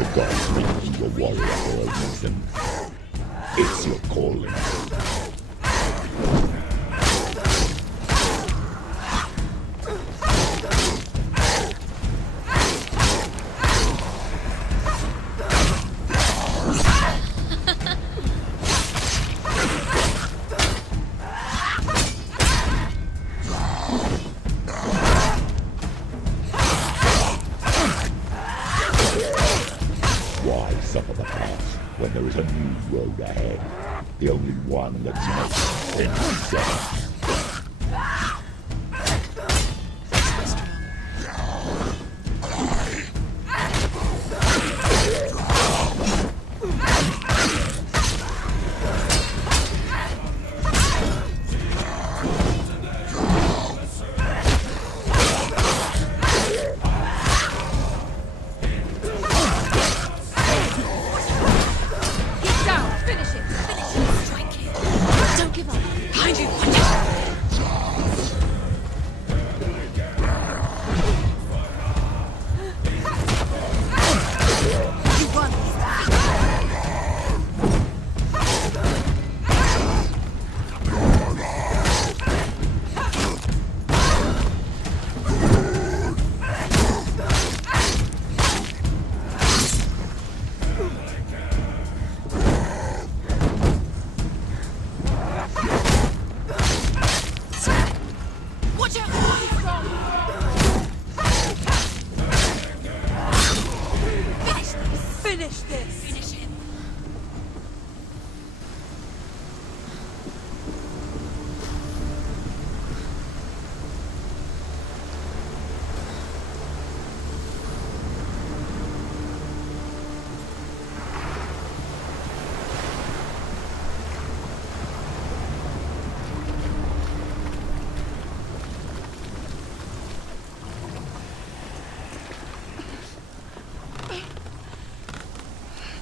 The gods make you a warrior for a reason. It's your calling. Suffer the past when there is a new road ahead. The only one that makes sense.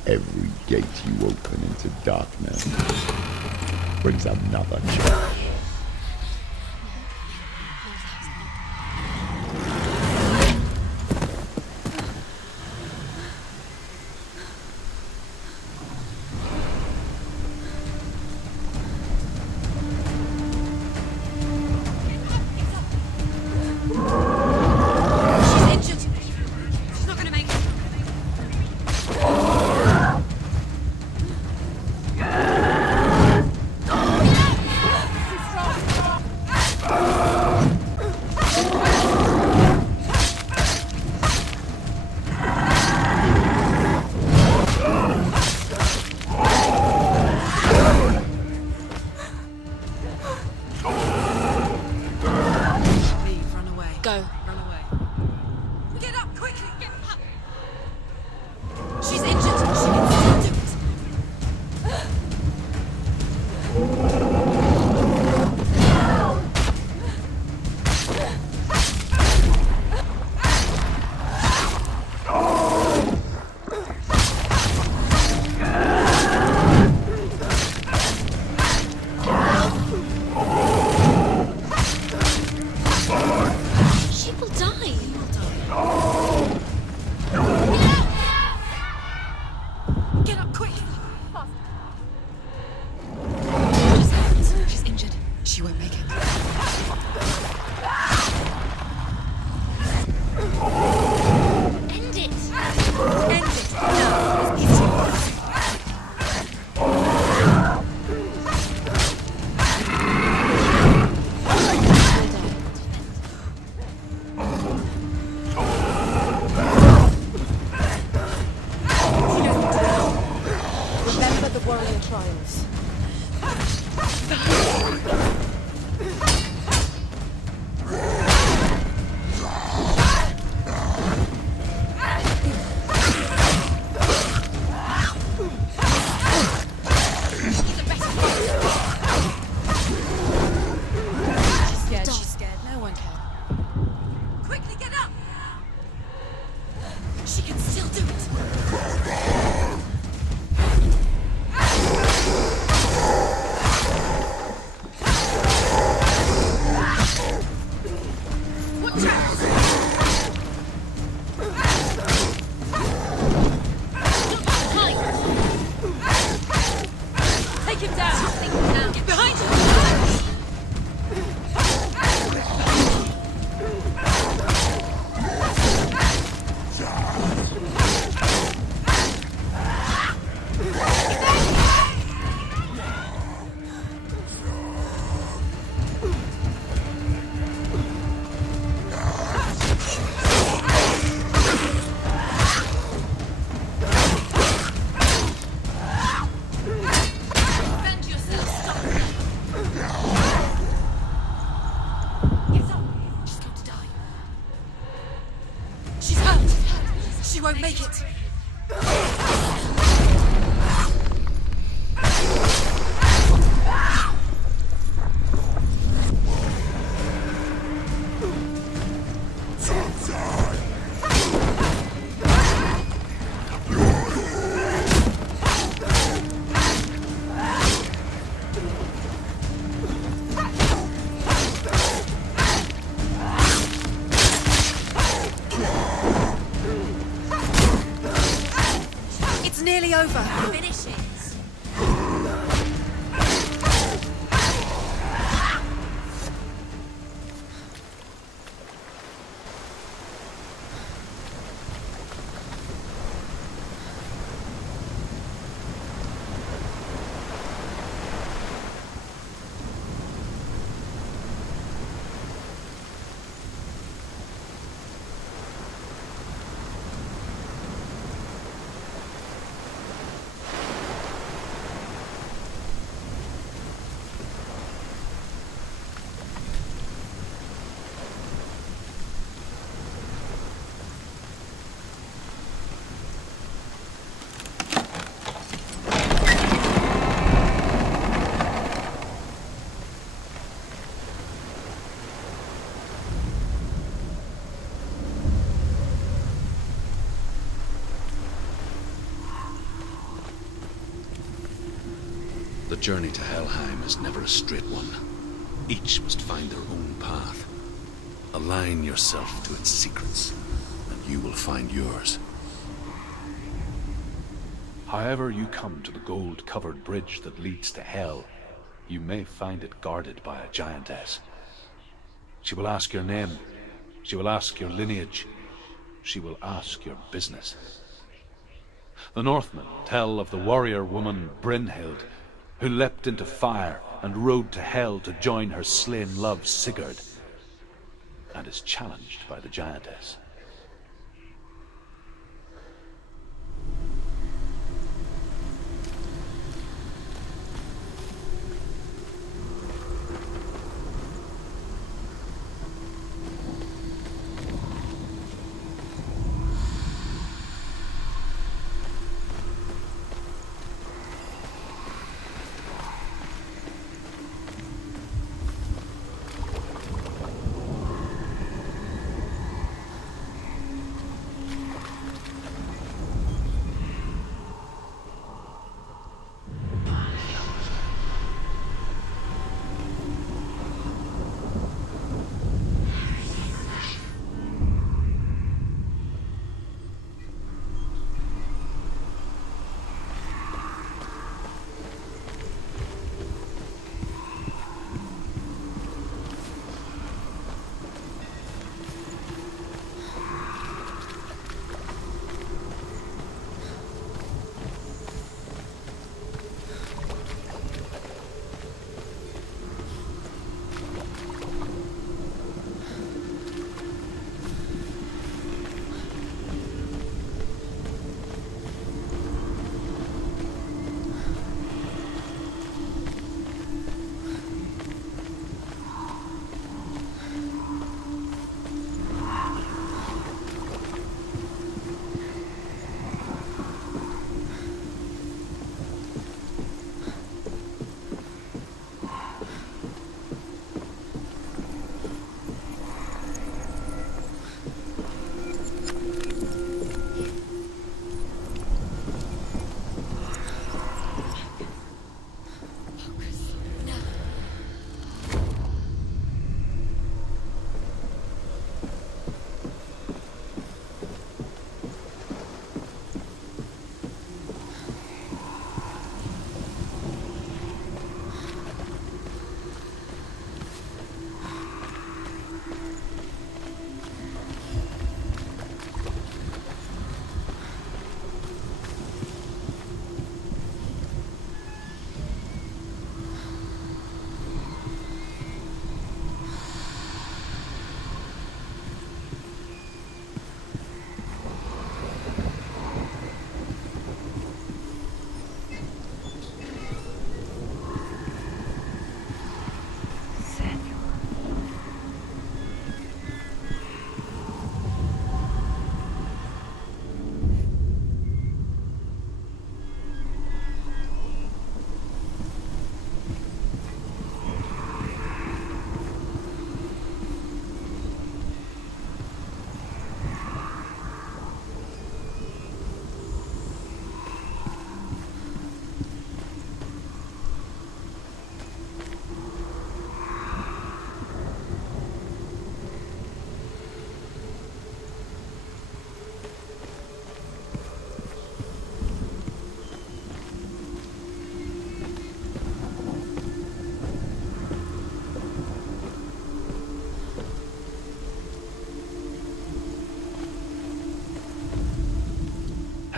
Every gate you open into darkness brings another challenge. Nearly over. Finish it. The journey to Helheim is never a straight one. Each must find their own path. Align yourself to its secrets, and you will find yours. However you come to the gold-covered bridge that leads to Hell, you may find it guarded by a giantess. She will ask your name. She will ask your lineage. She will ask your business. The Northmen tell of the warrior woman Brynhild, who leapt into fire and rode to Hell to join her slain love Sigurd, and is challenged by the giantess.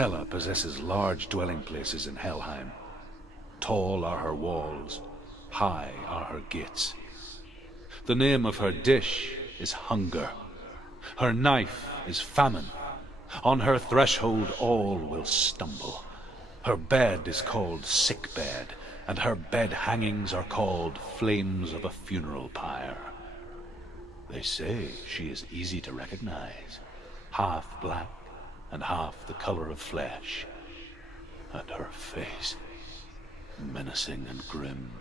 Hela possesses large dwelling places in Helheim. Tall are her walls, high are her gates. The name of her dish is hunger. Her knife is famine. On her threshold all will stumble. Her bed is called sick bed, and her bed hangings are called flames of a funeral pyre. They say she is easy to recognize, half black and half the color of flesh, and her face menacing and grim.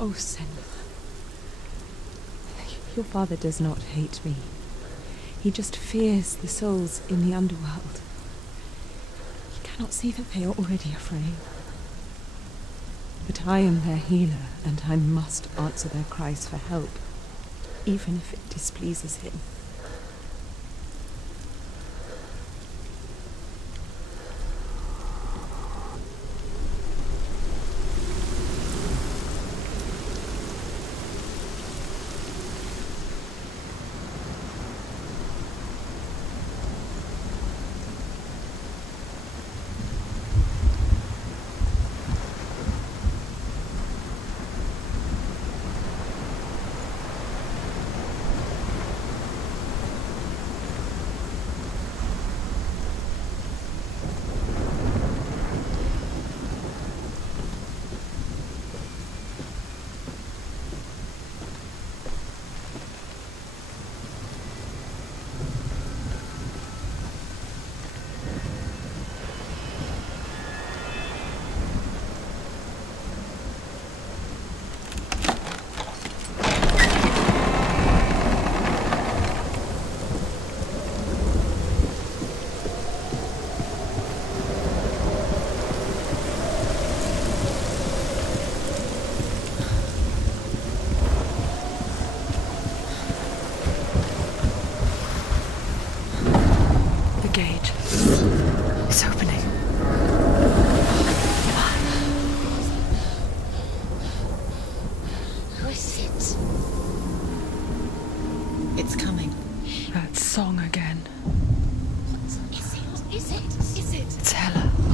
Oh, Senua. Your father does not hate me. He just fears the souls in the underworld. He cannot see that they are already afraid. But I am their healer, and I must answer their cries for help, even if it displeases him.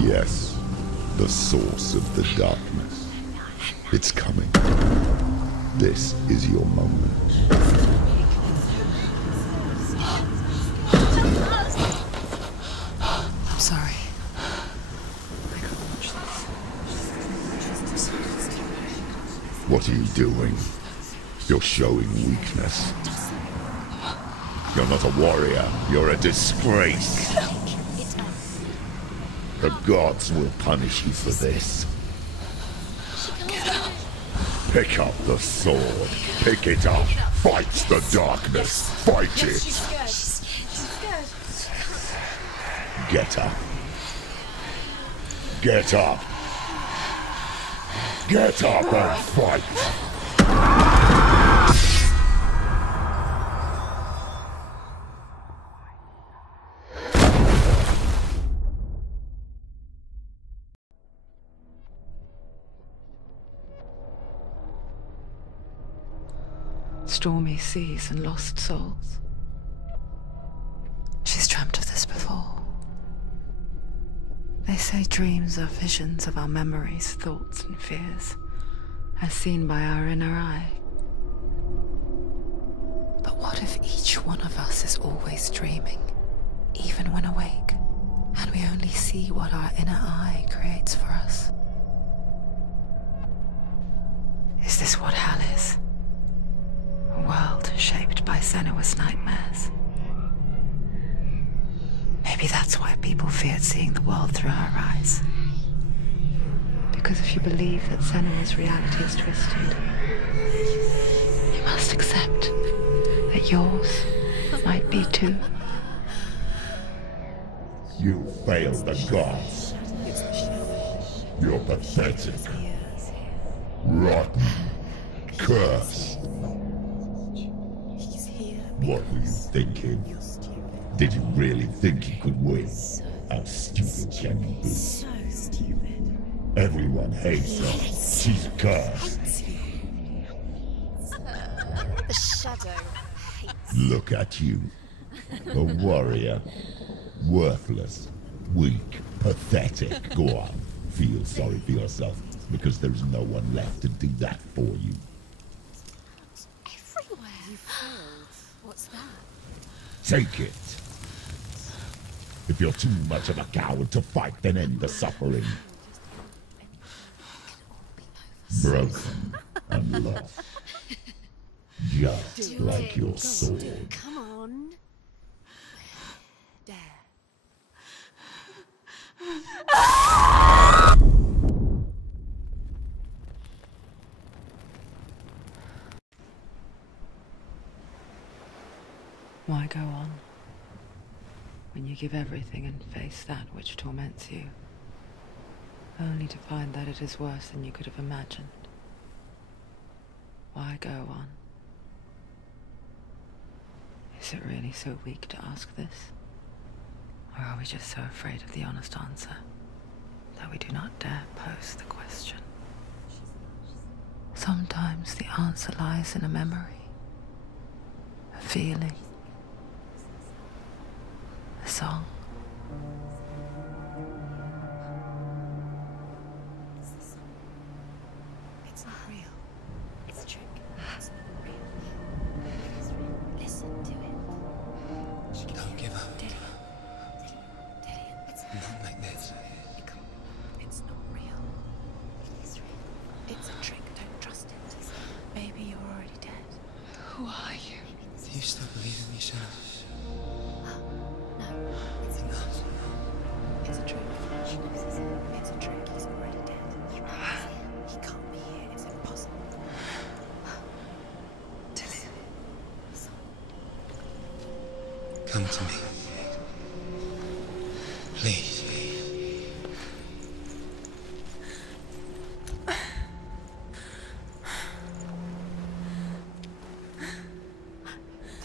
Yes, the source of the darkness. It's coming. This is your moment. I'm sorry. What are you doing? You're showing weakness. You're not a warrior. You're a disgrace. The gods will punish you for this. Pick up the sword. Pick it up. Fight the darkness. Fight it. Get up. Get up. Get up and fight. Stormy seas and lost souls. She's dreamt of this before. They say dreams are visions of our memories, thoughts, and fears, as seen by our inner eye. But what if each one of us is always dreaming, even when awake, and we only see what our inner eye creates for us? Is this what hell is? A world shaped by Senua's nightmares. Maybe that's why people feared seeing the world through her eyes. Because if you believe that Senua's reality is twisted, you must accept that yours might be too. You failed the gods. You're pathetic. Rotten. Cursed. What were you thinking? Did you really think you could win? How stupid can you be? So stupid. Everyone hates her. She's cursed. The shadow hates. Look at you. A warrior. Worthless. Weak. Pathetic. Go on. Feel sorry for yourself, because there's no one left to do that for you. Everywhere. You failed. What's that? Take it. If you're too much of a coward to fight, then end the suffering. Broken and lost. Just like your sword. Come on. Dare. Why go on when you give everything and face that which torments you, only to find that it is worse than you could have imagined? Why go on? Is it really so weak to ask this? Or are we just so afraid of the honest answer that we do not dare pose the question? Sometimes the answer lies in a memory, a feeling, a song. It's not real. It's a trick. It's not real. It's real. Listen to it. Don't give up. Daddy. It's Not like this. It's not real. It is real. It's a trick. Don't trust it. Maybe you're already dead. Who are you? Do you still believe in yourself? No. It's not. It's a trick. It's a trick. He's already dead. He can't be here. It's impossible. Come to me. Please. The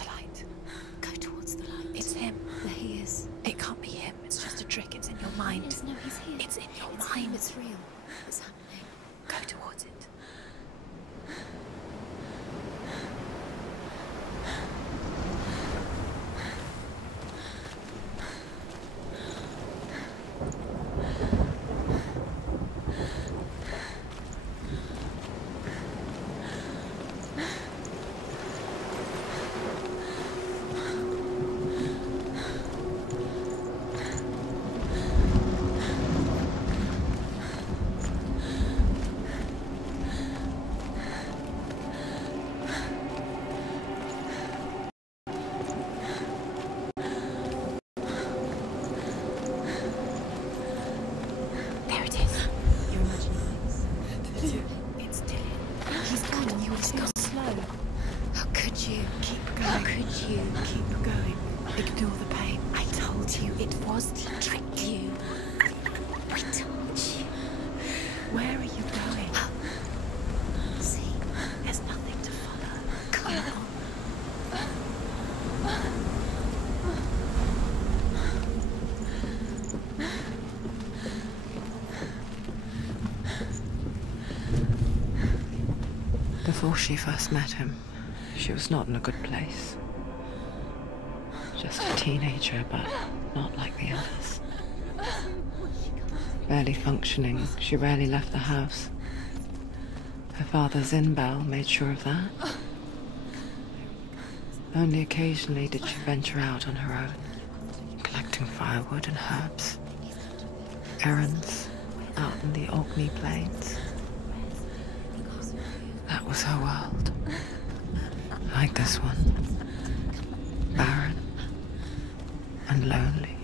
light. Go towards the light. It's him. There he is. It can't be him. It's just a trick. It's in your mind. No, he's here. It's in your mind. It's real. It's happening. Go towards it. There it is. You're imagining things. It's dead. He's gone. You were so slow. How could you? Keep going. How could you? Keep going. Ignore the pain. I told you it was to trick you. I told you. Where are you going? See, there's nothing to follow. Come on. Before she first met him, she was not in a good place. Just a teenager, but not like the others. Barely functioning, she rarely left the house. Her father's in-bell made sure of that. Only occasionally did she venture out on her own, collecting firewood and herbs. Errands out in the Orkney Plains. That was her world. Like this one. Barren and lonely.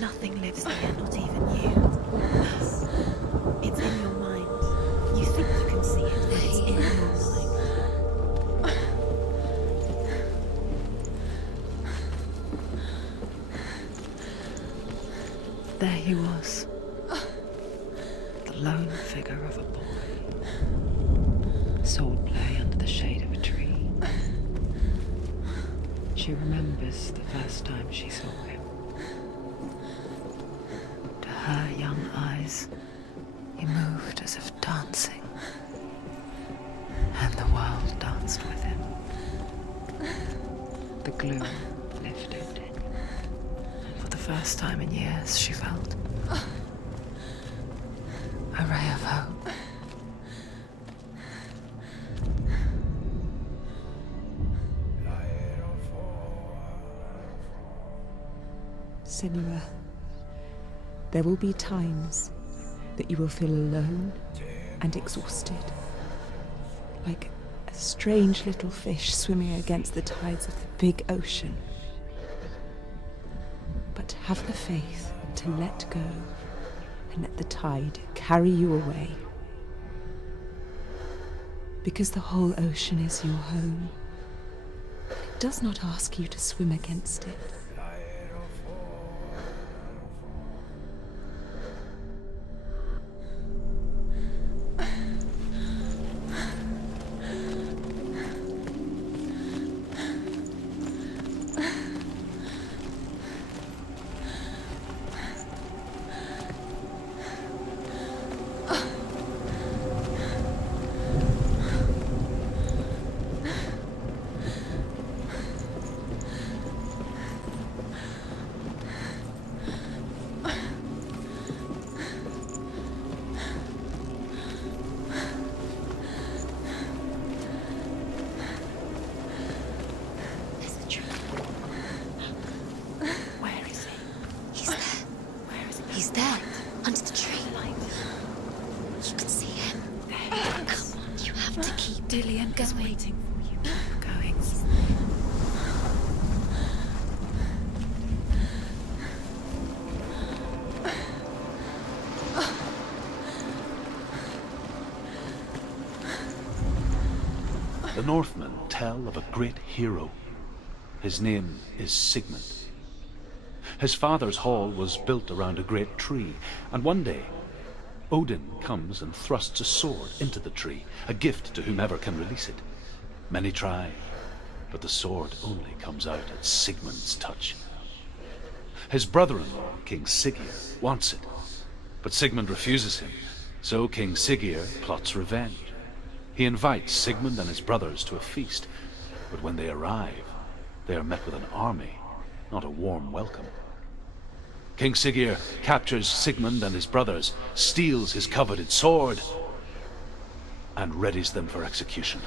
Nothing lives here, not even you. It's in your mind. You think you can see it, but it's in your mind. There he was. The lone figure of a boy. Swordplay under the shade of a tree. She remembers the first time she saw him. To her young eyes, he moved as if dancing. And the world danced with him. The gloom lifted. And for the first time in years, she felt a ray of hope. Senua, there will be times that you will feel alone and exhausted, like a strange little fish swimming against the tides of the big ocean. But have the faith to let go and let the tide carry you away. Because the whole ocean is your home. It does not ask you to swim against it. He's there, under the tree. You can see him. Come on, you have to keep Dillian is going. waiting for you. Keep going. The Northmen tell of a great hero. His name is Sigmund. His father's hall was built around a great tree, and one day Odin comes and thrusts a sword into the tree, a gift to whomever can release it. Many try, but the sword only comes out at Sigmund's touch. His brother-in-law, King Siggeir, wants it, but Sigmund refuses him, so King Siggeir plots revenge. He invites Sigmund and his brothers to a feast, but when they arrive, they are met with an army, not a warm welcome. King Siggeir captures Sigmund and his brothers, steals his coveted sword, and readies them for execution.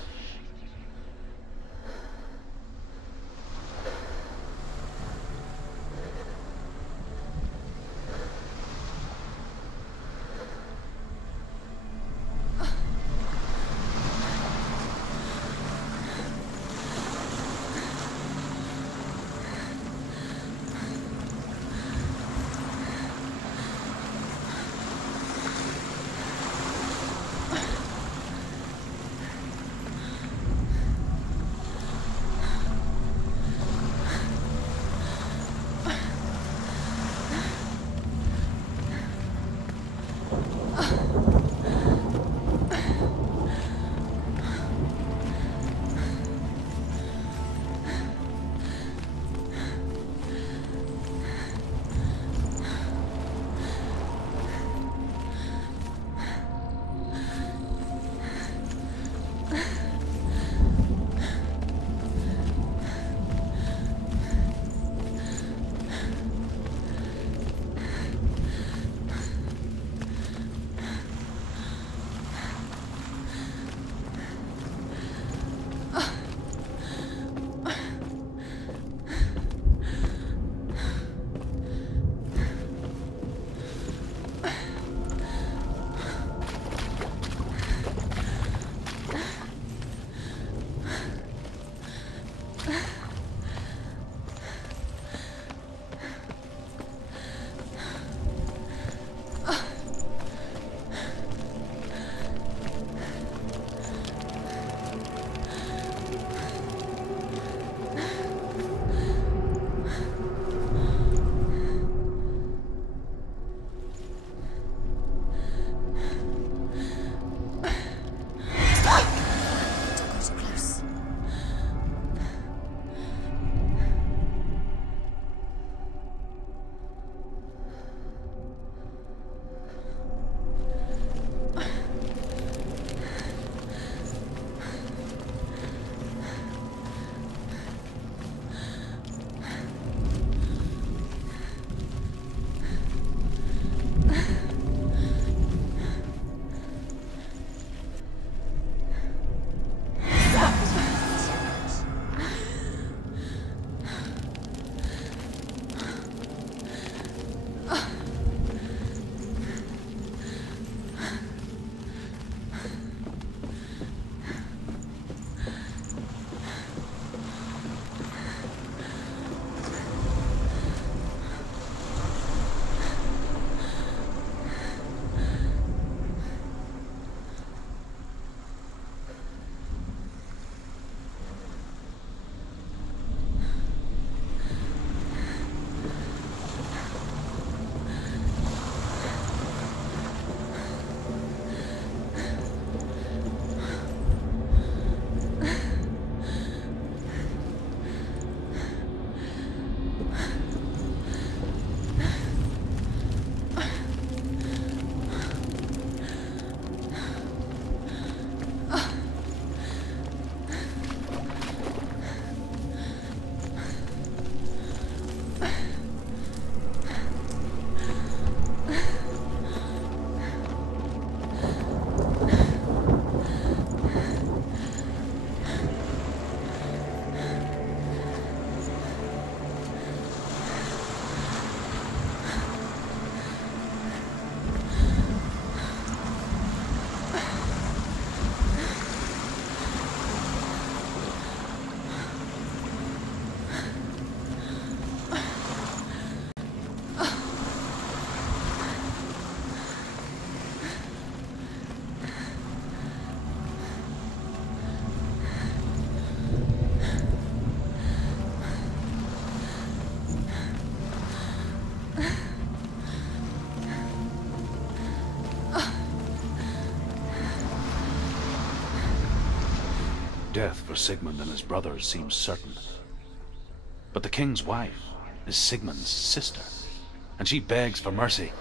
death for Sigmund and his brothers seems certain. But the king's wife is Sigmund's sister, and she begs for mercy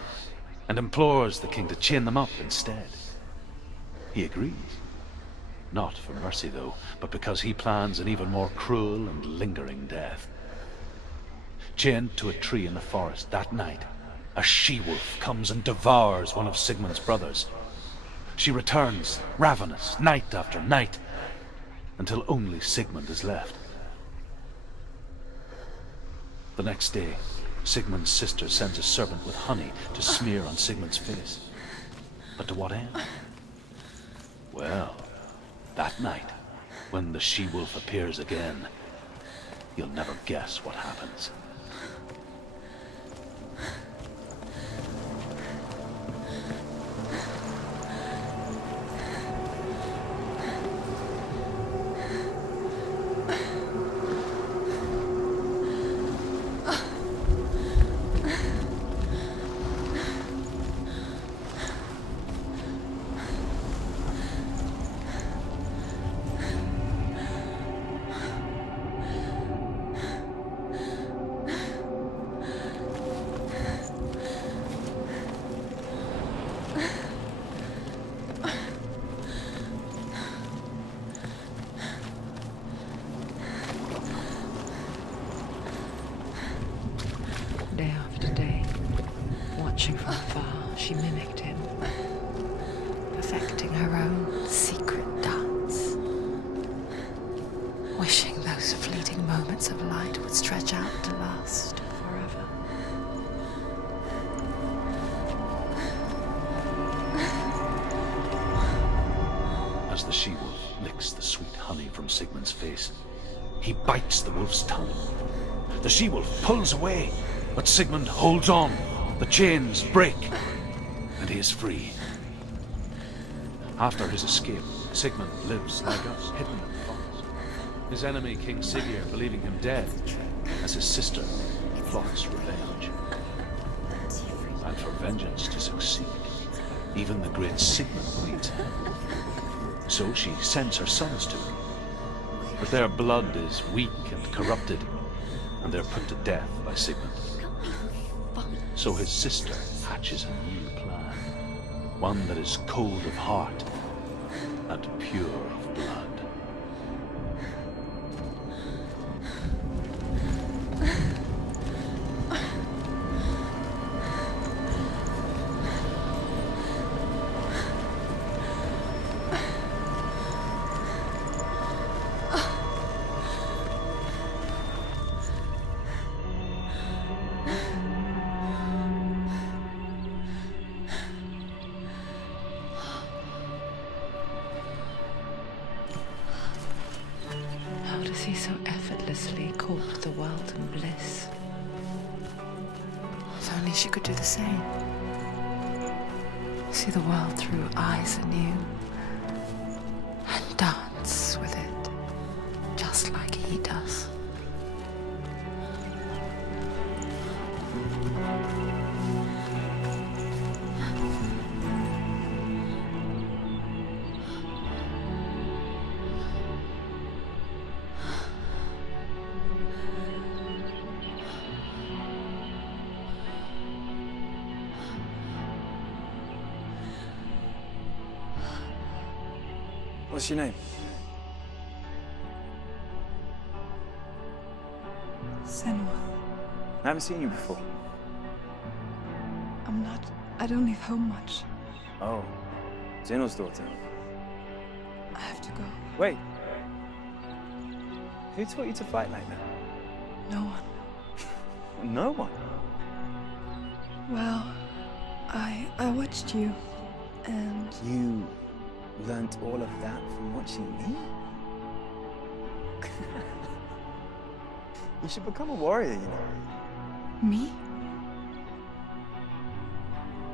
and implores the king to chain them up instead. He agrees. Not for mercy, though, but because he plans an even more cruel and lingering death. Chained to a tree in the forest that night, a she-wolf comes and devours one of Sigmund's brothers. She returns, ravenous, night after night, until only Sigmund is left. The next day, Sigmund's sister sends a servant with honey to smear on Sigmund's face. But to what end? Well, that night, when the she-wolf appears again, you'll never guess what happens. Day after day, watching from afar, she mimicked him, perfecting her own secret dance, wishing those fleeting moments of light would stretch out to last forever. As the she-wolf licks the sweet honey from Sigmund's face, he bites the wolf's tongue. The she-wolf pulls away, but Sigmund holds on. The chains break, and he is free. After his escape, Sigmund lives like us, hidden in the forest. His enemy, King Siggeir, believing him dead, as his sister plots revenge. And for vengeance to succeed, even the great Sigmund needs help. So she sends her sons to him. But their blood is weak and corrupted, and they're put to death by Sigmund. So his sister hatches a new plan, one that is cold of heart and pure of blood. He so effortlessly caught the world in bliss. If only she could do the same. See the world through eyes anew and dance with it, just like he does. What's your name? Senua. I haven't seen you before. I don't leave home much. Oh, Zenua's daughter. I have to go. Wait. Who taught you to fight like that? No one. No one? Well, I watched you, and... You learnt all of that from watching me? You should become a warrior, you know. Me?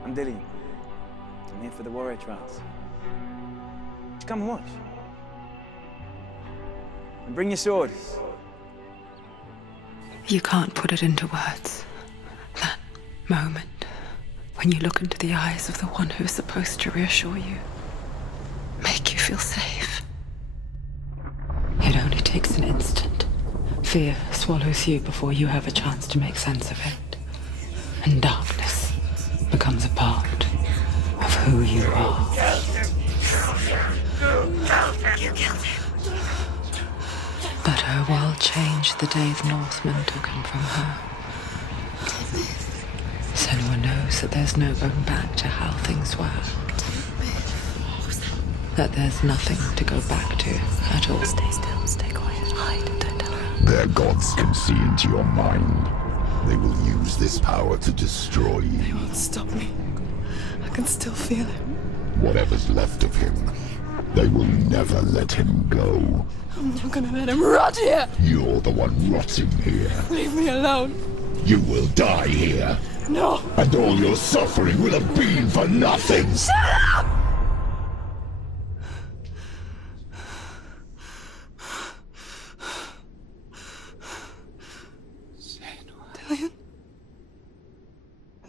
I'm Dillian. I'm here for the warrior trials. Just come and watch. And bring your sword. You can't put it into words. That moment when you look into the eyes of the one who is supposed to reassure you, make you feel safe. takes an instant. Fear swallows you before you have a chance to make sense of it. And darkness becomes a part of who you are. You killed him. But her world changed the day the Northmen took him from her. Senua knows that there's no going back to how things were. That there's nothing to go back to at all. Stay still, stay quiet, hide, don't tell her. Their gods can see into your mind. They will use this power to destroy you. They won't stop me. I can still feel him. Whatever's left of him, they will never let him go. I'm not gonna let him rot here! You're the one rotting here. Leave me alone. You will die here. No! And all your suffering will have been for nothing. Shut up! Dillion?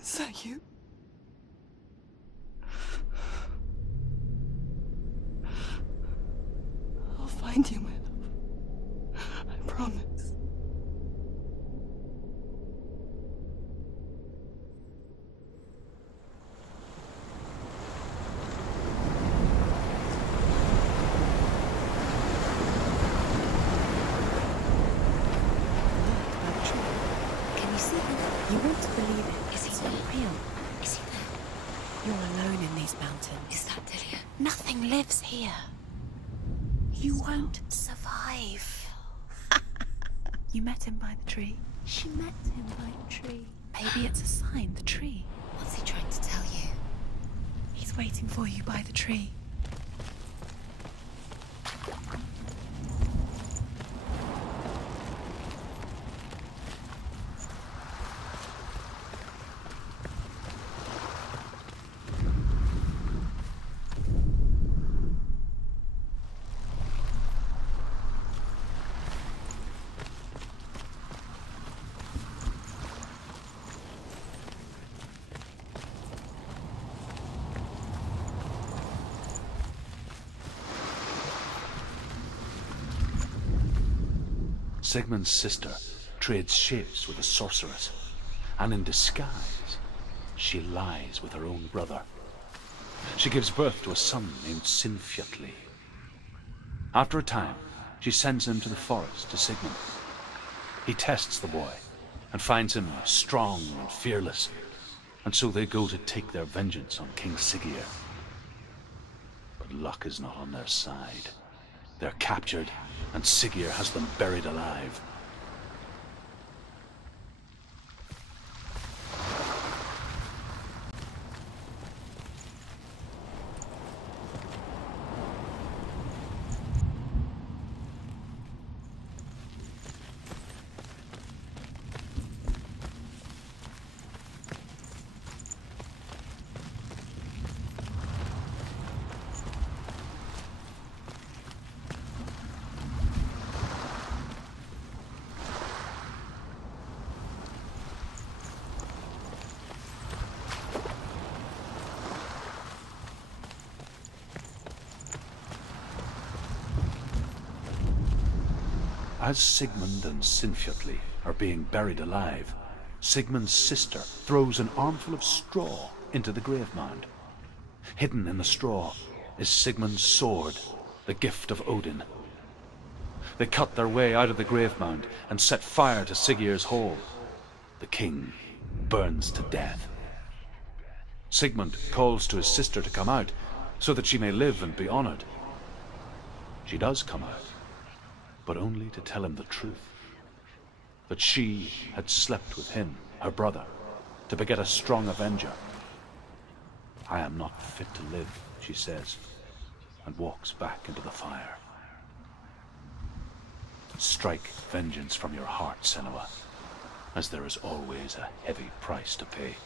Is that you? I'll find you, my love. I promise. Can you see him? You won't believe it. Is he not real? Is he there? You're alone in these mountains. Is that Dillion? Nothing lives here. You won't survive. You met him by the tree. She met him by a tree. Maybe it's a sign, the tree. What's he trying to tell you? He's waiting for you by the tree. Sigmund's sister trades shapes with a sorceress, and in disguise, she lies with her own brother. She gives birth to a son named Sinfjotli. After a time, she sends him to the forest to Sigmund. He tests the boy and finds him strong and fearless, and so they go to take their vengeance on King Siggeir. But luck is not on their side. They're captured, and Siggeir has them buried alive. As Sigmund and Sinfjotli are being buried alive, Sigmund's sister throws an armful of straw into the grave mound. Hidden in the straw is Sigmund's sword, the gift of Odin. They cut their way out of the grave mound and set fire to Siggeir's hall. The king burns to death. Sigmund calls to his sister to come out so that she may live and be honored. She does come out, but only to tell him the truth. That she had slept with him, her brother, to beget a strong avenger. I am not fit to live, she says, and walks back into the fire. Strike vengeance from your heart, Senua, as there is always a heavy price to pay.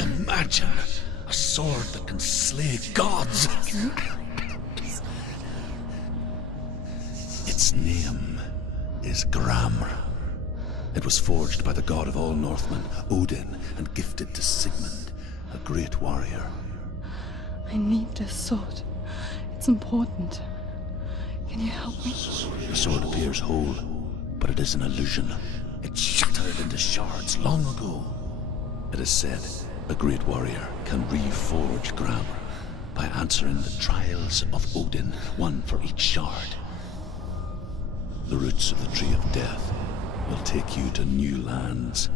Imagine a sword that can slay gods. Its name is Gramr. It was forged by the god of all Northmen, Odin, and gifted to Sigmund, a great warrior. I need this sword. It's important. Can you help me? The sword appears whole, but it is an illusion. It shattered into shards long ago. It is said a great warrior can reforge Gramr by answering the trials of Odin, one for each shard. The roots of the Tree of Death will take you to new lands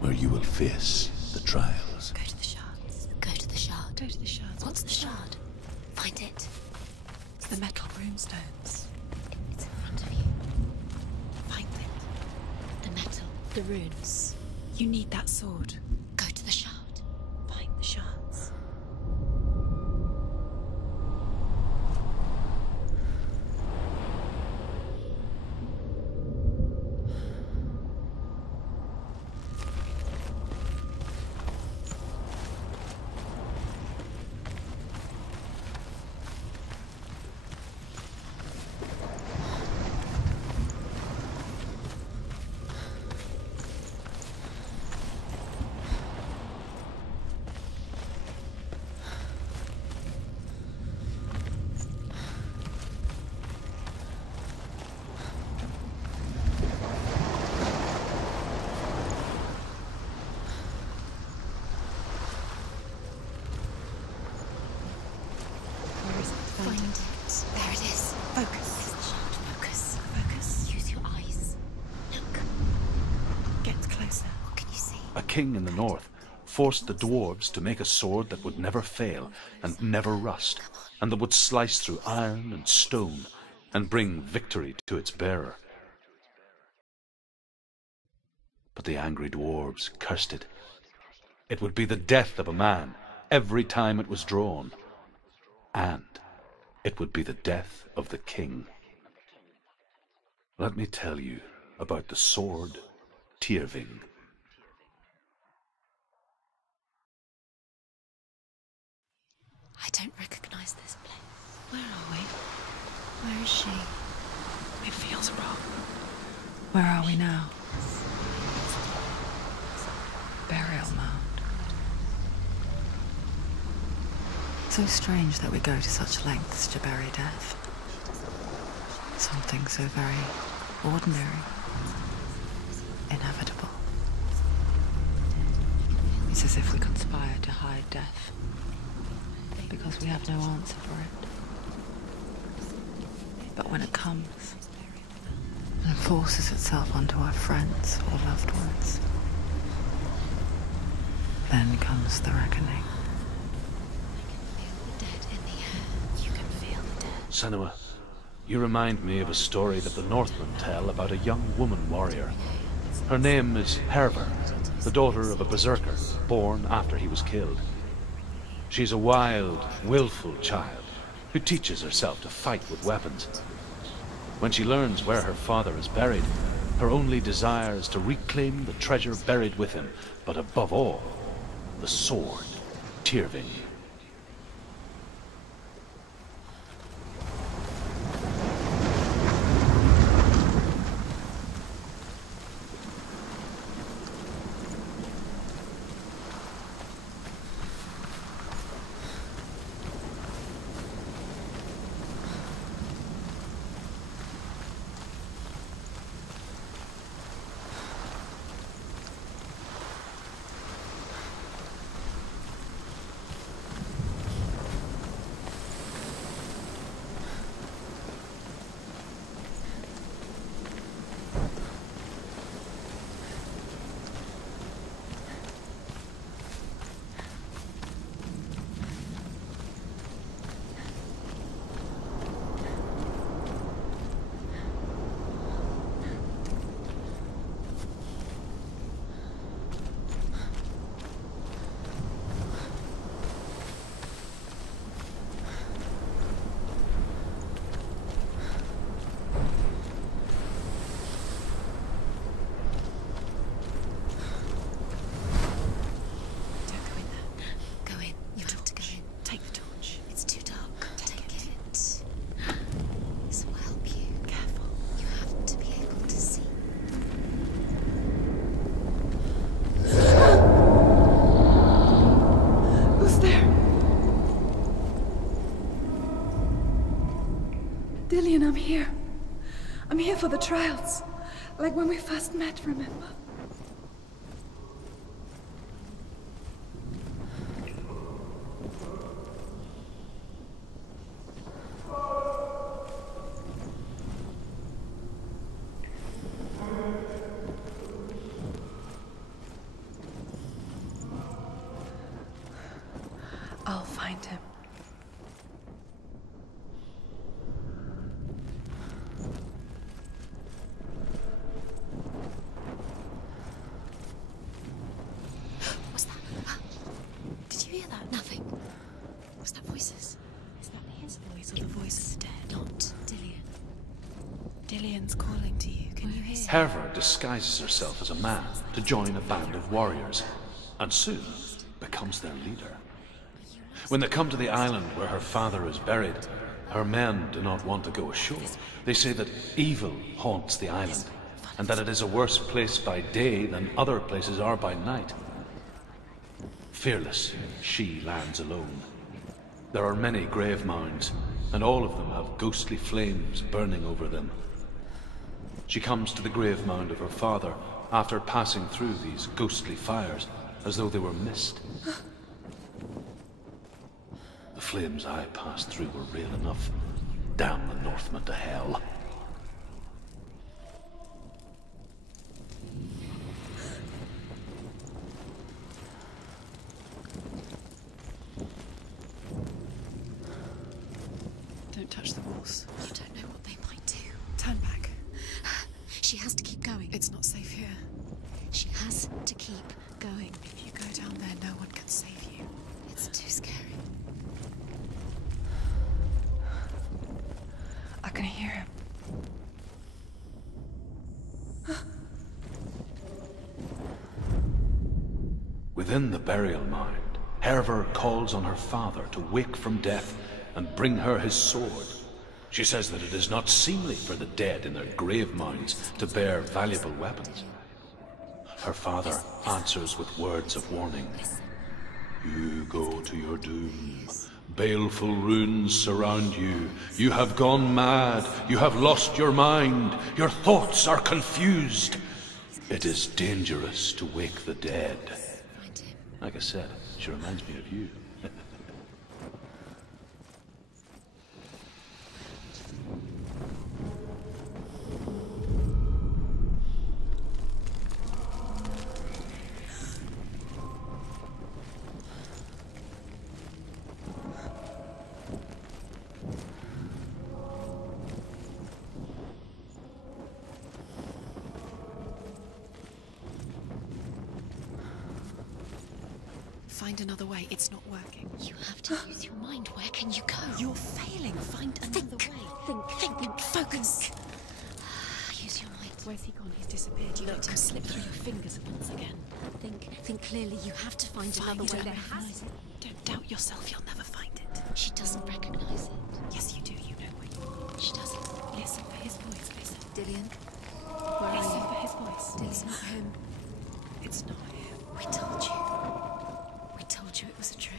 where you will face the trials. Go to the shards. Go to the shard. Go to the shards. What's the shard? Find it. It's the metal runestones. It's in front of you. Find it. The metal. The runes. You need that sword. Go to the shard. Find the shards. Find it. There it is. Focus. It's the shard. Focus. Focus. Use your eyes. Look. Get closer. What can you see? A king in the north forced the dwarves to make a sword that would never fail and never rust, and that would slice through iron and stone and bring victory to its bearer. But the angry dwarves cursed it. It would be the death of a man every time it was drawn, and it would be the death of the king. Let me tell you about the sword Tyrving. I don't recognize this place. Where are we? Where is she? It feels wrong. Where are we now? Burial mound. It's so strange that we go to such lengths to bury death. Something so very ordinary, inevitable. It's as if we conspire to hide death, because we have no answer for it. But when it comes and forces itself onto our friends or loved ones, then comes the reckoning. The dead in the air. You can feel the dead. Senua, you remind me of a story that the Northmen tell about a young woman warrior. Her name is Hervor, the daughter of a berserker, born after he was killed. She's a wild, willful child who teaches herself to fight with weapons. When she learns where her father is buried, her only desire is to reclaim the treasure buried with him, but above all, the sword Tyrving. I'm here for the trials. Like when we first met, remember? I'll find him. What's that? Did you hear that? Nothing. Was that voices? Is that his voice or the voice of the dead? Not Dillian. Dillian's calling to you. Can you hear? Herver disguises herself as a man to join a band of warriors, and soon becomes their leader. When they come to the island where her father is buried, her men do not want to go ashore. They say that evil haunts the island, and that it is a worse place by day than other places are by night. Fearless, she lands alone. There are many grave mounds, and all of them have ghostly flames burning over them. She comes to the grave mound of her father after passing through these ghostly fires, as though they were mist. The flames I passed through were real enough. Damn the Northmen to hell. Don't touch the walls. You don't know what they might do. Turn back. She has to keep going. It's not safe here. She has to keep going. If you go down there, no one can save you. It's too scary. I can hear him. Within the burial mound, Herver calls on her father to wake from death and bring her his sword. She says that it is not seemly for the dead in their grave mounds to bear valuable weapons. Her father answers with words of warning. You go to your doom. Baleful runes surround you. You have gone mad. You have lost your mind. Your thoughts are confused. It is dangerous to wake the dead. Like I said, she reminds me of you. Find another way. It's not working. You have to use your mind. Where can you go? You're failing. Find another way. Think. Focus. Use your mind. Where's he gone? He's disappeared. You let him slip through your fingers once again. Think clearly. You have to find another way. Don't doubt yourself. You'll never find it. She doesn't recognize it. Yes, you do. You know it. She doesn't. Listen for his voice. Listen. Dillian. Where are Listen you? for his voice. It's not him. It's not him. We told you. We told you it was a trick.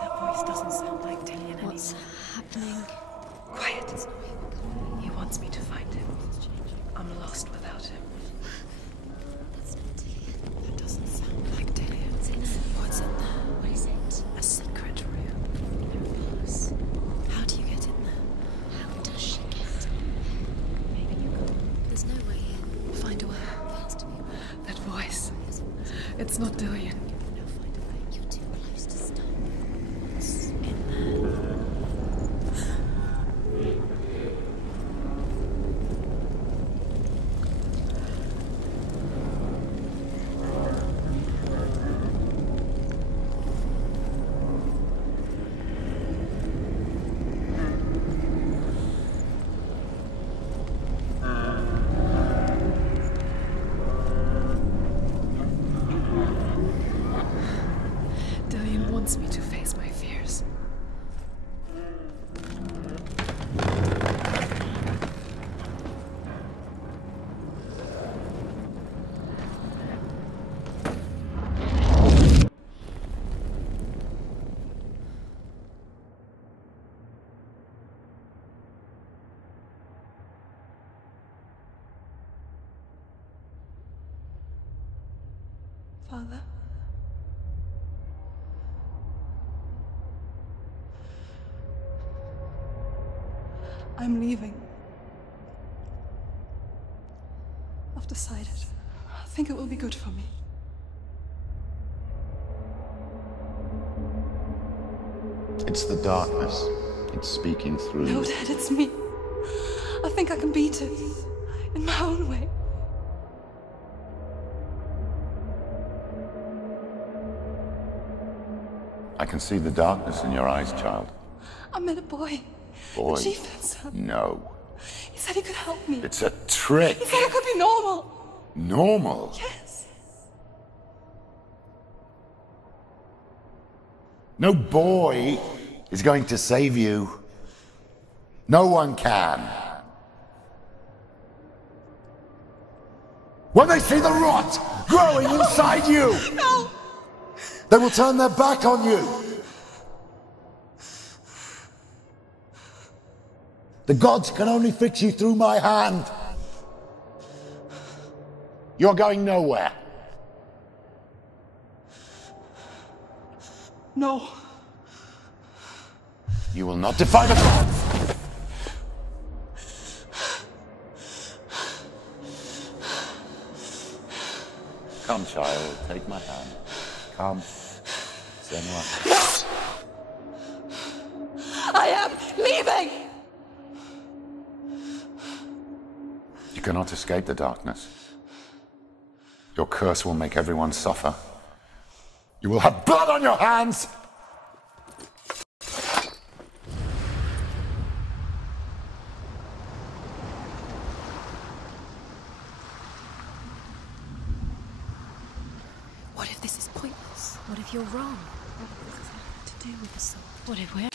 That voice doesn't sound like Dillian anymore. What's happening? Quiet. He wants me to find him. I'm lost without him. That's not Dillian. That doesn't sound like Dillian. What's in there? What's in there? What is it? A secret room. Pass. How do you get in there? How does she get? Maybe you could There's no way in. find a way. There has to be a way. That voice. There's always a way. It's not Dillian. No, find a way. You're too close to stop. What's in there? wants me to face my fears. Father? I'm leaving. I've decided. I think it will be good for me. It's the darkness. It's speaking through No, you. Dad, it's me. I think I can beat it. In my own way. I can see the darkness in your eyes, child. I met a boy. Boy. The chieftain's son. No. He said he could help me. It's a trick. He said I could be normal. Normal? Yes. No boy is going to save you. No one can. When they see the rot growing inside you, No! they will turn their back on you. The gods can only fix you through my hand. You're going nowhere. No. You will not defy the gods. Come, child, take my hand. Come. Senua. I am leaving! You cannot escape the darkness. Your curse will make everyone suffer. You will have blood on your hands! What if this is pointless? What if you're wrong? What if this has nothing to do with the sword? What if we're...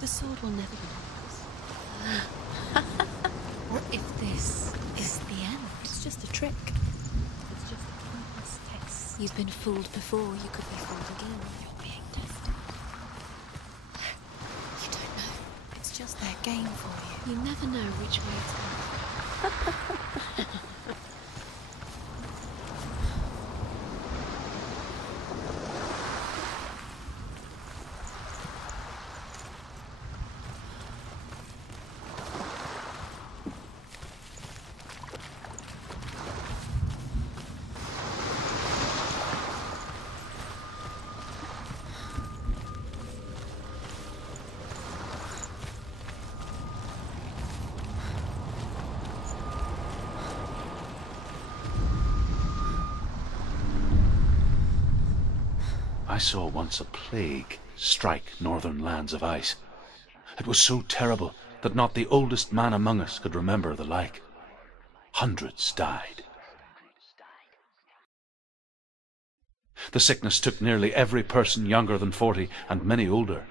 The sword will never be yours. What if this is the end? It's just a trick. It's just a pointless test. You've been fooled before. You could be fooled again. You're being tested. You don't know. It's just their game for you. You never know which way it's going. I saw once a plague strike northern lands of ice. It was so terrible that not the oldest man among us could remember the like. Hundreds died. The sickness took nearly every person younger than 40 and many older,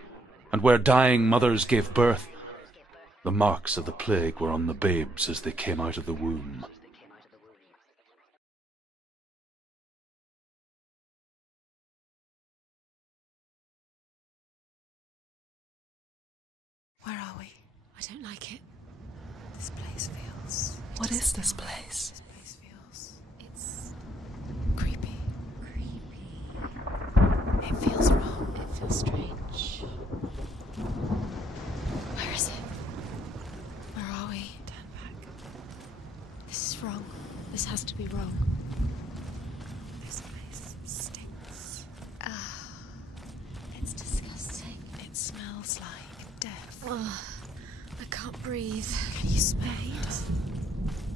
and where dying mothers gave birth, the marks of the plague were on the babes as they came out of the womb. Where are we? I don't like it. This place feels... What is this place? This place feels... It's... creepy. Creepy. It feels wrong. It feels strange. Where is it? Where are we? Turn back. This is wrong. This has to be wrong. This place stinks. It's disgusting. It smells like death. Oh, I can't breathe. Can you smell it?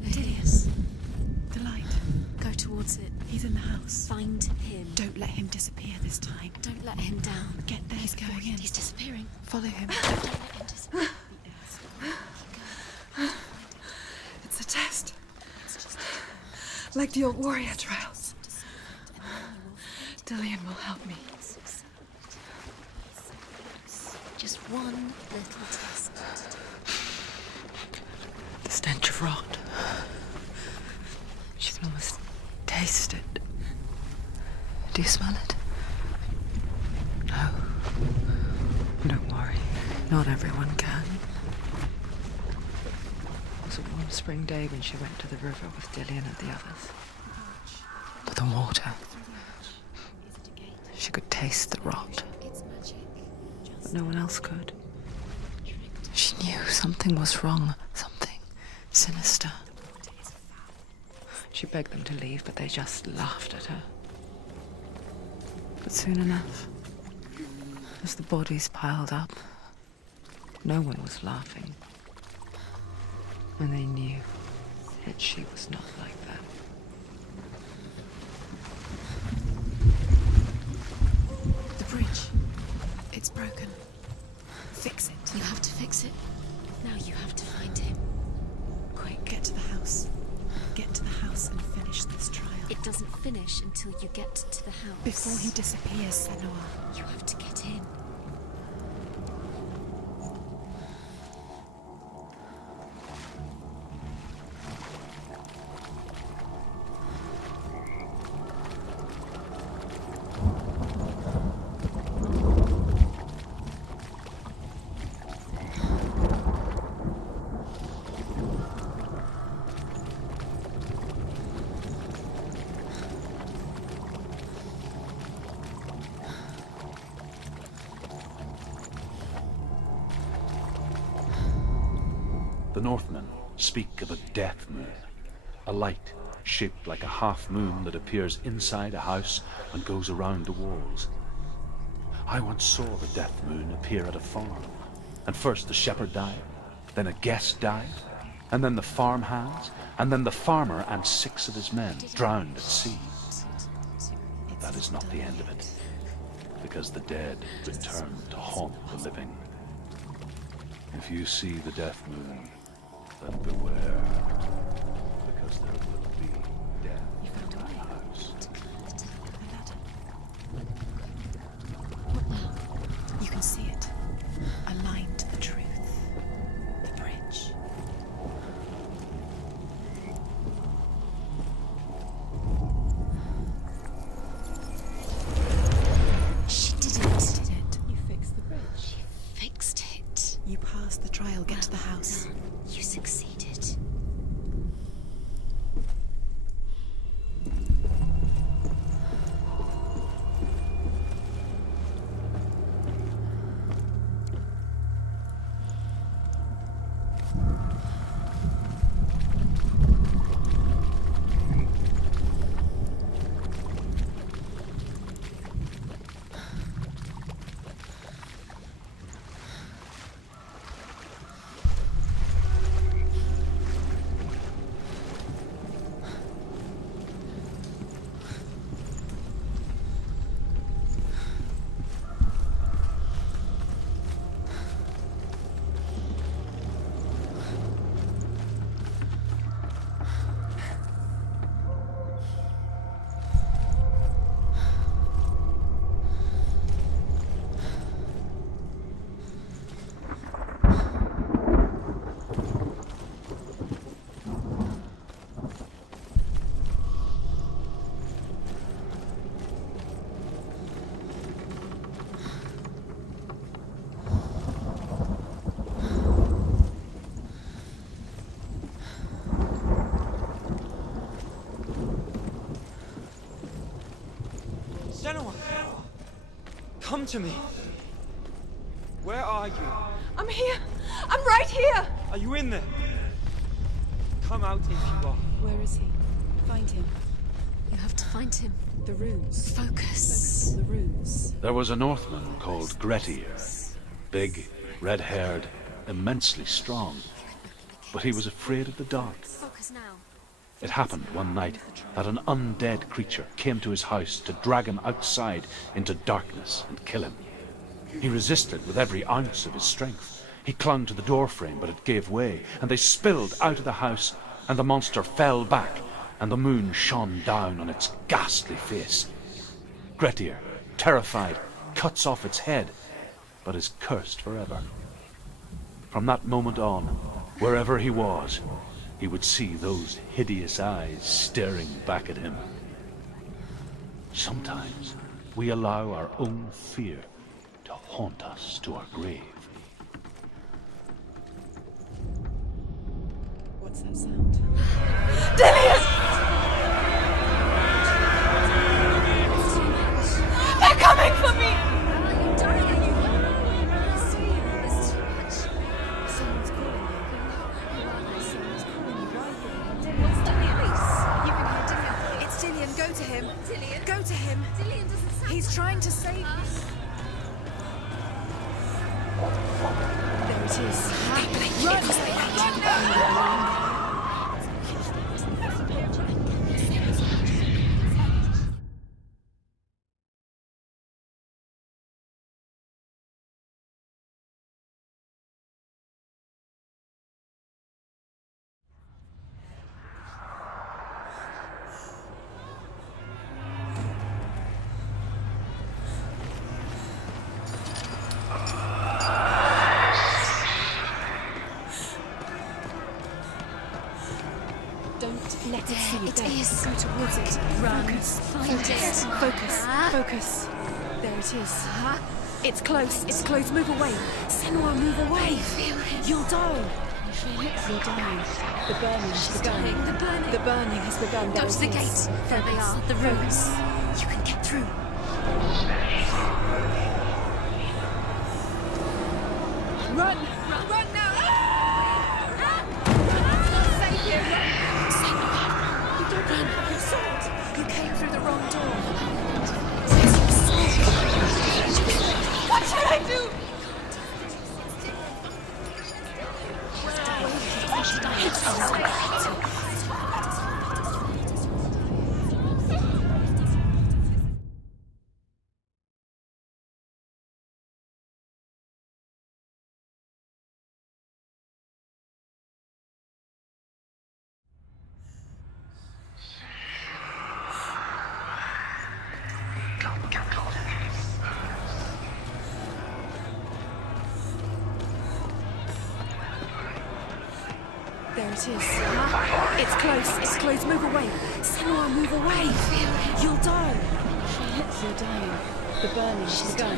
Hideous. The light. Go towards it. He's in the house. Find him. Don't let him disappear this time. Don't let him down. Get there. He's going in. He's disappearing. Follow him. Don't let him disappear. It's a test. Like the old warrior trials. Dillian will help me. Just one little test. The stench of rot. She can almost taste it. Do you smell it? No. Don't worry. Not everyone can. It was a warm spring day when she went to the river with Dillian and the others. For the water. She could taste the rot. But no one else could. She knew something was wrong. Something sinister. She begged them to leave, but they just laughed at her. But soon enough, as the bodies piled up, no one was laughing. And they knew that she was not like that. The bridge. It's broken. Fix it. You have to fix it. Now you have to find him. Quick, get to the house. Get to the house and finish this trial. It doesn't finish until you get to the house. Before he disappears, Senua. You have to get in. The Northmen speak of a death moon, a light shaped like a half moon that appears inside a house and goes around the walls. I once saw the death moon appear at a farm, and first the shepherd died, then a guest died, and then the farm hands, and then the farmer and 6 of his men drowned at sea. That is not the end of it, because the dead return to haunt the living. If you see the death moon, then beware, because there will be death in that house. What now? You can see it. A line to the truth. The bridge. She did it. You fixed the bridge. She fixed it. You passed the trial, get to the house. You succeeded. Senua! Come to me! Where are you? I'm here! I'm right here! Are you in there? Come out if you are. Where is he? Find him. You have to find him. The runes. Focus. The runes. There was a Northman called Grettir. Big, red-haired, immensely strong. But he was afraid of the dark. Focus now. It happened one night that an undead creature came to his house to drag him outside into darkness and kill him. He resisted with every ounce of his strength. He clung to the doorframe, but it gave way, and they spilled out of the house, and the monster fell back, and the moon shone down on its ghastly face. Grettir, terrified, cuts off its head, but is cursed forever. From that moment on, wherever he was, he would see those hideous eyes staring back at him. Sometimes we allow our own fear to haunt us to our grave. What's that sound? Dillian! They're coming for me! Are you dying? It's too much. Someone's calling you. Someone's calling you. Why are you? What's Dillian? You can hear Dillian. It's Dillian. Go to him. Dillian? Go to him. Dillian doesn't sound... He's trying to save you. There it is. Run! Run! Let it see you. It is. Go towards it. Run. Focus. Find Focus. it. Focus. Focus. There it is. It's close. It's close. Move away. Senua, move away. Feel it. You'll die. You feel it? You're dying. The burning has begun. dying. The burning. The burning has begun. Go There to the it is. gate. There they are. The runes. You can get through. Run! Run now! Save him! You don't have your sword. You came through the wrong door. What should I do? There it is. It's close. It's close. Move away. Senua, move away. You'll die. You're dying. The burning has begun.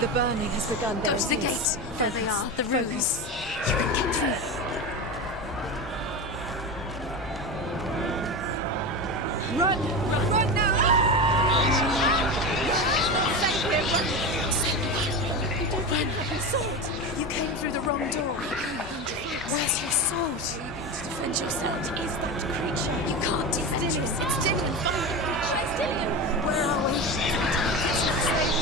The burning has begun. Go to the gate. There they are. The runes. You can get through. Run! Run now! You don't run. Your sword. You came through the wrong door. Where's your sword? To defend yourself. What is that creature? You can't defend yourself. It's Dillian. Find the creature. It's Dillian. Where are we? It's not safe.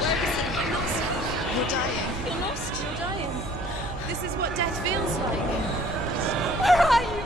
Where is it? I'm not safe. You're dying. You're lost. You're dying. This is what death feels like. Where are you?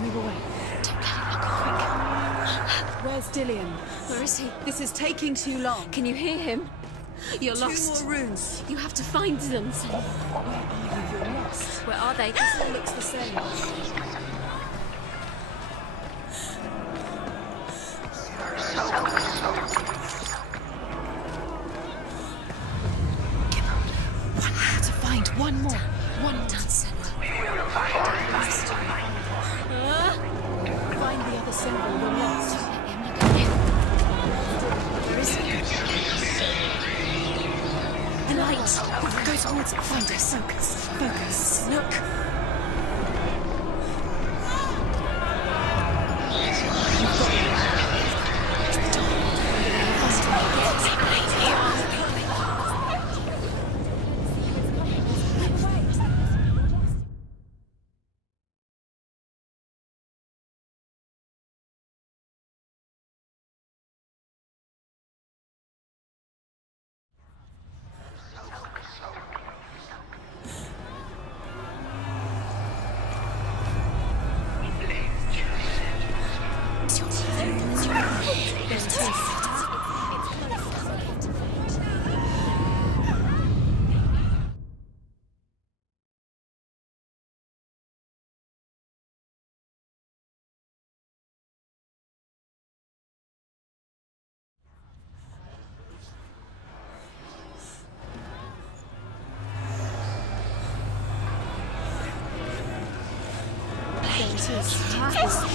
Move away. Don't let it look quick. Where's Dillian? Where is he? This is taking too long. Can you hear him? You're lost. 2 more runes. You have to find them. Where are you? You're lost. Where are they? This all looks the same. I have to find one more. One more. Find the other symbol. You're lost. Where is it? The light. Go towards it. Find it. Focus. Focus. Look.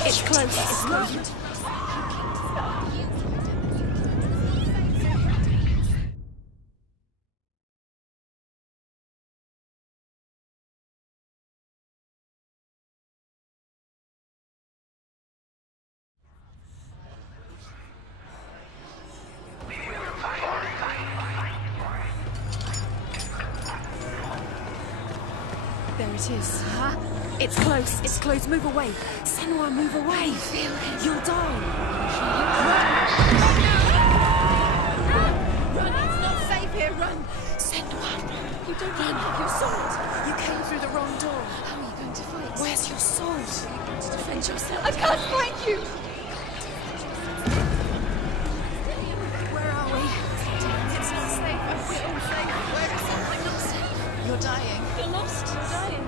It's close. It's close. There it is. It's close. It's close. Move away. Senua, move away. You'll die. Run. It's not safe here. Run. Senua. You don't run. Your sword. You came through the wrong door. How are you going to fight? Where's your sword? Are you going to defend yourself? I can't find you. Where are we? It's not safe. We're all safe. Where is it? I'm not safe. You're dying. You're lost. You're dying.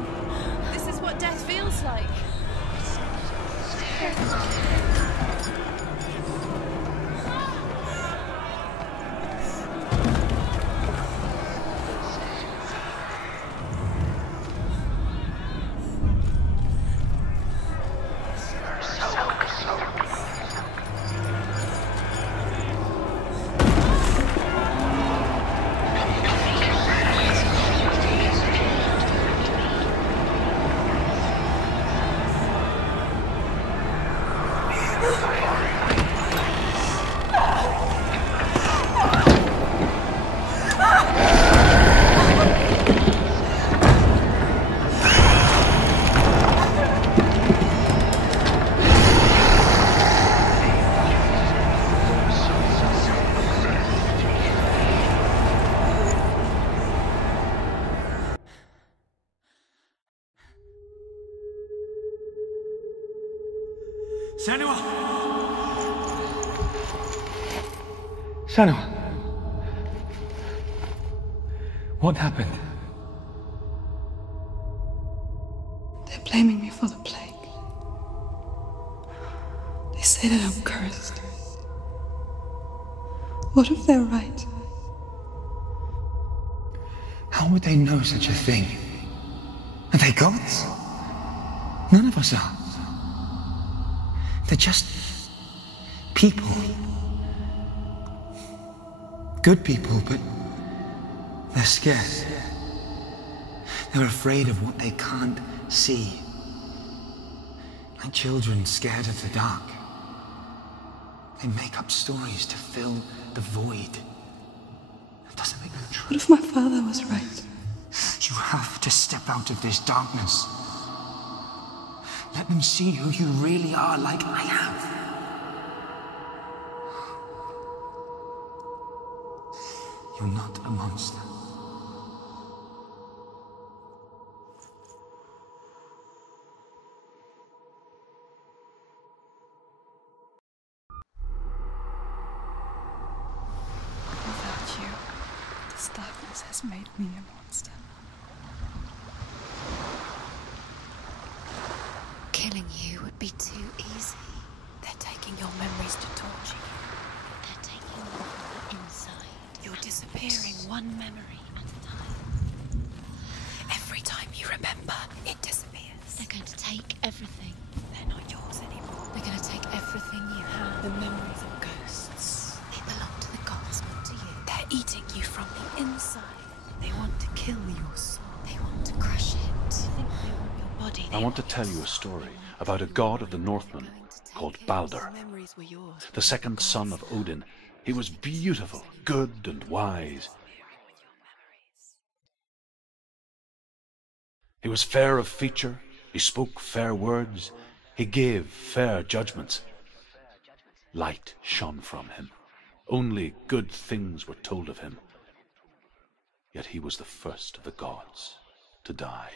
This is what death feels like. Senua! Senua! What happened? They're blaming me for the plague. They say that I'm cursed. What if they're right? How would they know such a thing? Are they gods? None of us are. They're just people. Good people, but they're scared. They're afraid of what they can't see. Like children scared of the dark. They make up stories to fill the void. That doesn't make them true. What if my father was right? You have to step out of this darkness. Let them see who you really are, like I have. You're not a monster. Without you, this darkness has made me a monster. Killing you would be too easy. They're taking your memories to torture you. They're taking you from the inside. You're disappearing one memory at a time. Every time you remember, it disappears. They're going to take everything. They're not yours anymore. They're going to take everything you have. The memories of ghosts. They belong to the gods, not to you. They're eating you from the inside. They want to kill your soul. They want to crush it. They think they want your body. I want to tell you a story about a god of the Northmen called Balder, the second son of Odin. He was beautiful, good, and wise. He was fair of feature, he spoke fair words, he gave fair judgments. Light shone from him. Only good things were told of him. Yet he was the first of the gods to die.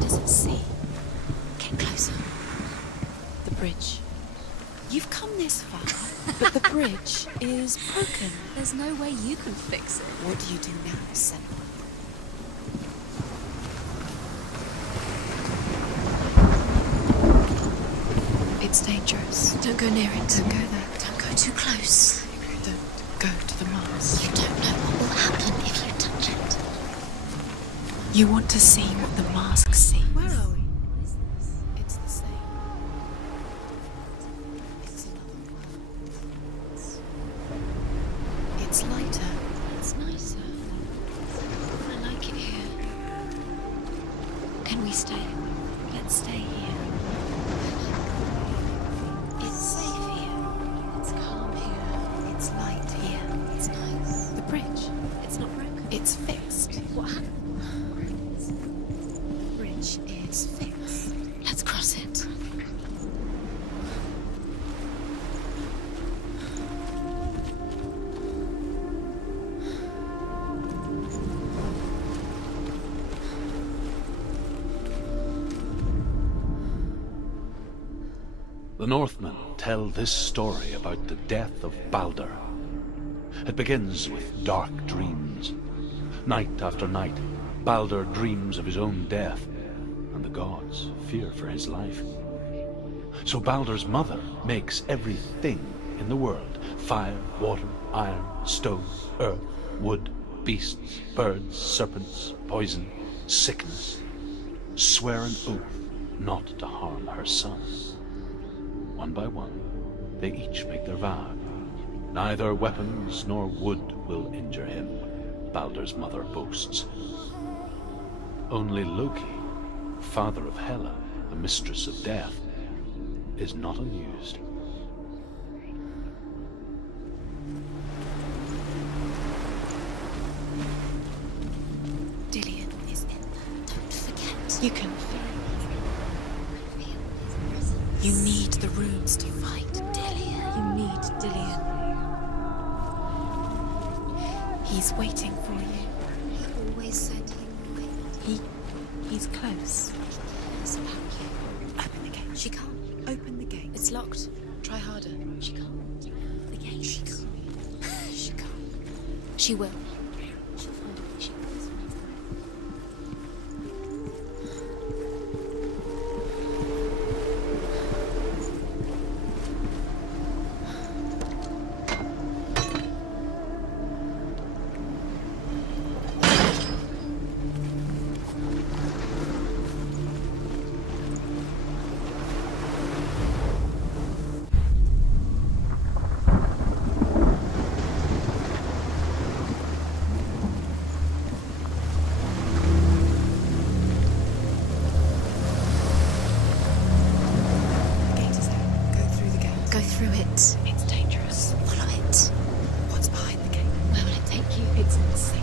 Doesn't see. Get closer. The bridge. You've come this far, but the bridge is broken. There's no way you can fix it. What do you do now, Senua? It's dangerous. Don't go near it. Don't go there. Don't go too close. Don't go to the mast. You don't know what will happen if you touch it. You want to see what the mask sees. Where are we? It's the same. It's another world. It's lighter. It's nicer. I like it here. Can we stay? Let's stay here. It's safe here. It's calm here. It's light here. It's nice. The bridge. It's not broken. It's fixed. What happened? Is fixed. Let's cross it. The Northmen tell this story about the death of Balder. It begins with dark dreams. Night after night, Balder dreams of his own death, and the gods fear for his life. So Balder's mother makes everything in the world: fire, water, iron, stone, earth, wood, beasts, birds, serpents, poison, sickness. Swear an oath not to harm her son. One by one, they each make their vow. Neither weapons nor wood will injure him, Baldur's mother boasts. Only Loki, father of Hela, the mistress of death, is not amused. Dillion is in there. Don't forget. You can feel. You need the runes to fight Dillion. You need Dillion. He's waiting for you. He always said he would. He's close. He cares about you. Open the gate. She can't. Open the gate. It's locked. Try harder. She can't. The gate. She can't. She can't. She will. She'll find a way. She will. Go through it. It's dangerous. Follow it. What's behind the gate? Where will it take you? It's unsafe.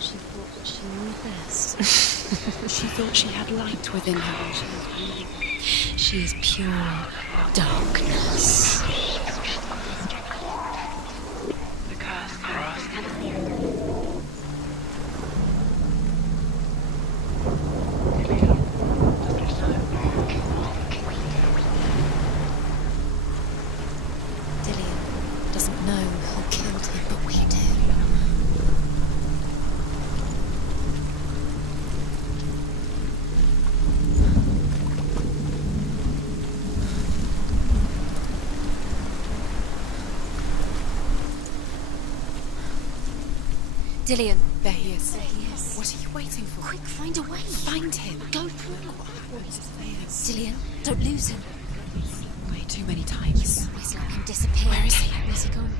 She thought that she knew best. She thought she had light within her. She is pure darkness. The curse crossed. Dillion doesn't know who killed him, but we do. Dillion. There he is. There he is. What are you waiting for? Quick, find a way. Find him. Go through. Dillion, don't lose him. Way too many times. Always let him disappear. Where is he? Where's he gone?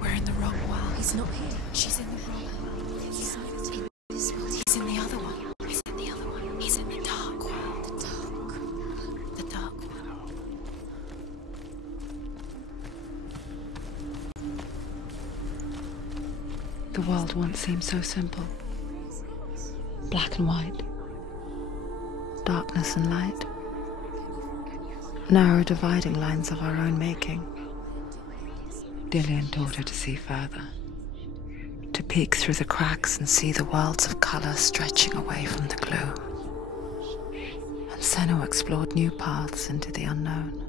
We're in the wrong world. He's not here. She's in the wrong world. He's not in this world. He's in the other one. He's in the other one. He's in the dark world. The dark. The dark world. The world once seemed so simple. Black and white. Darkness and light. Narrow dividing lines of our own making. Dillion taught her to see further. To peek through the cracks and see the worlds of color stretching away from the gloom. And Senua explored new paths into the unknown.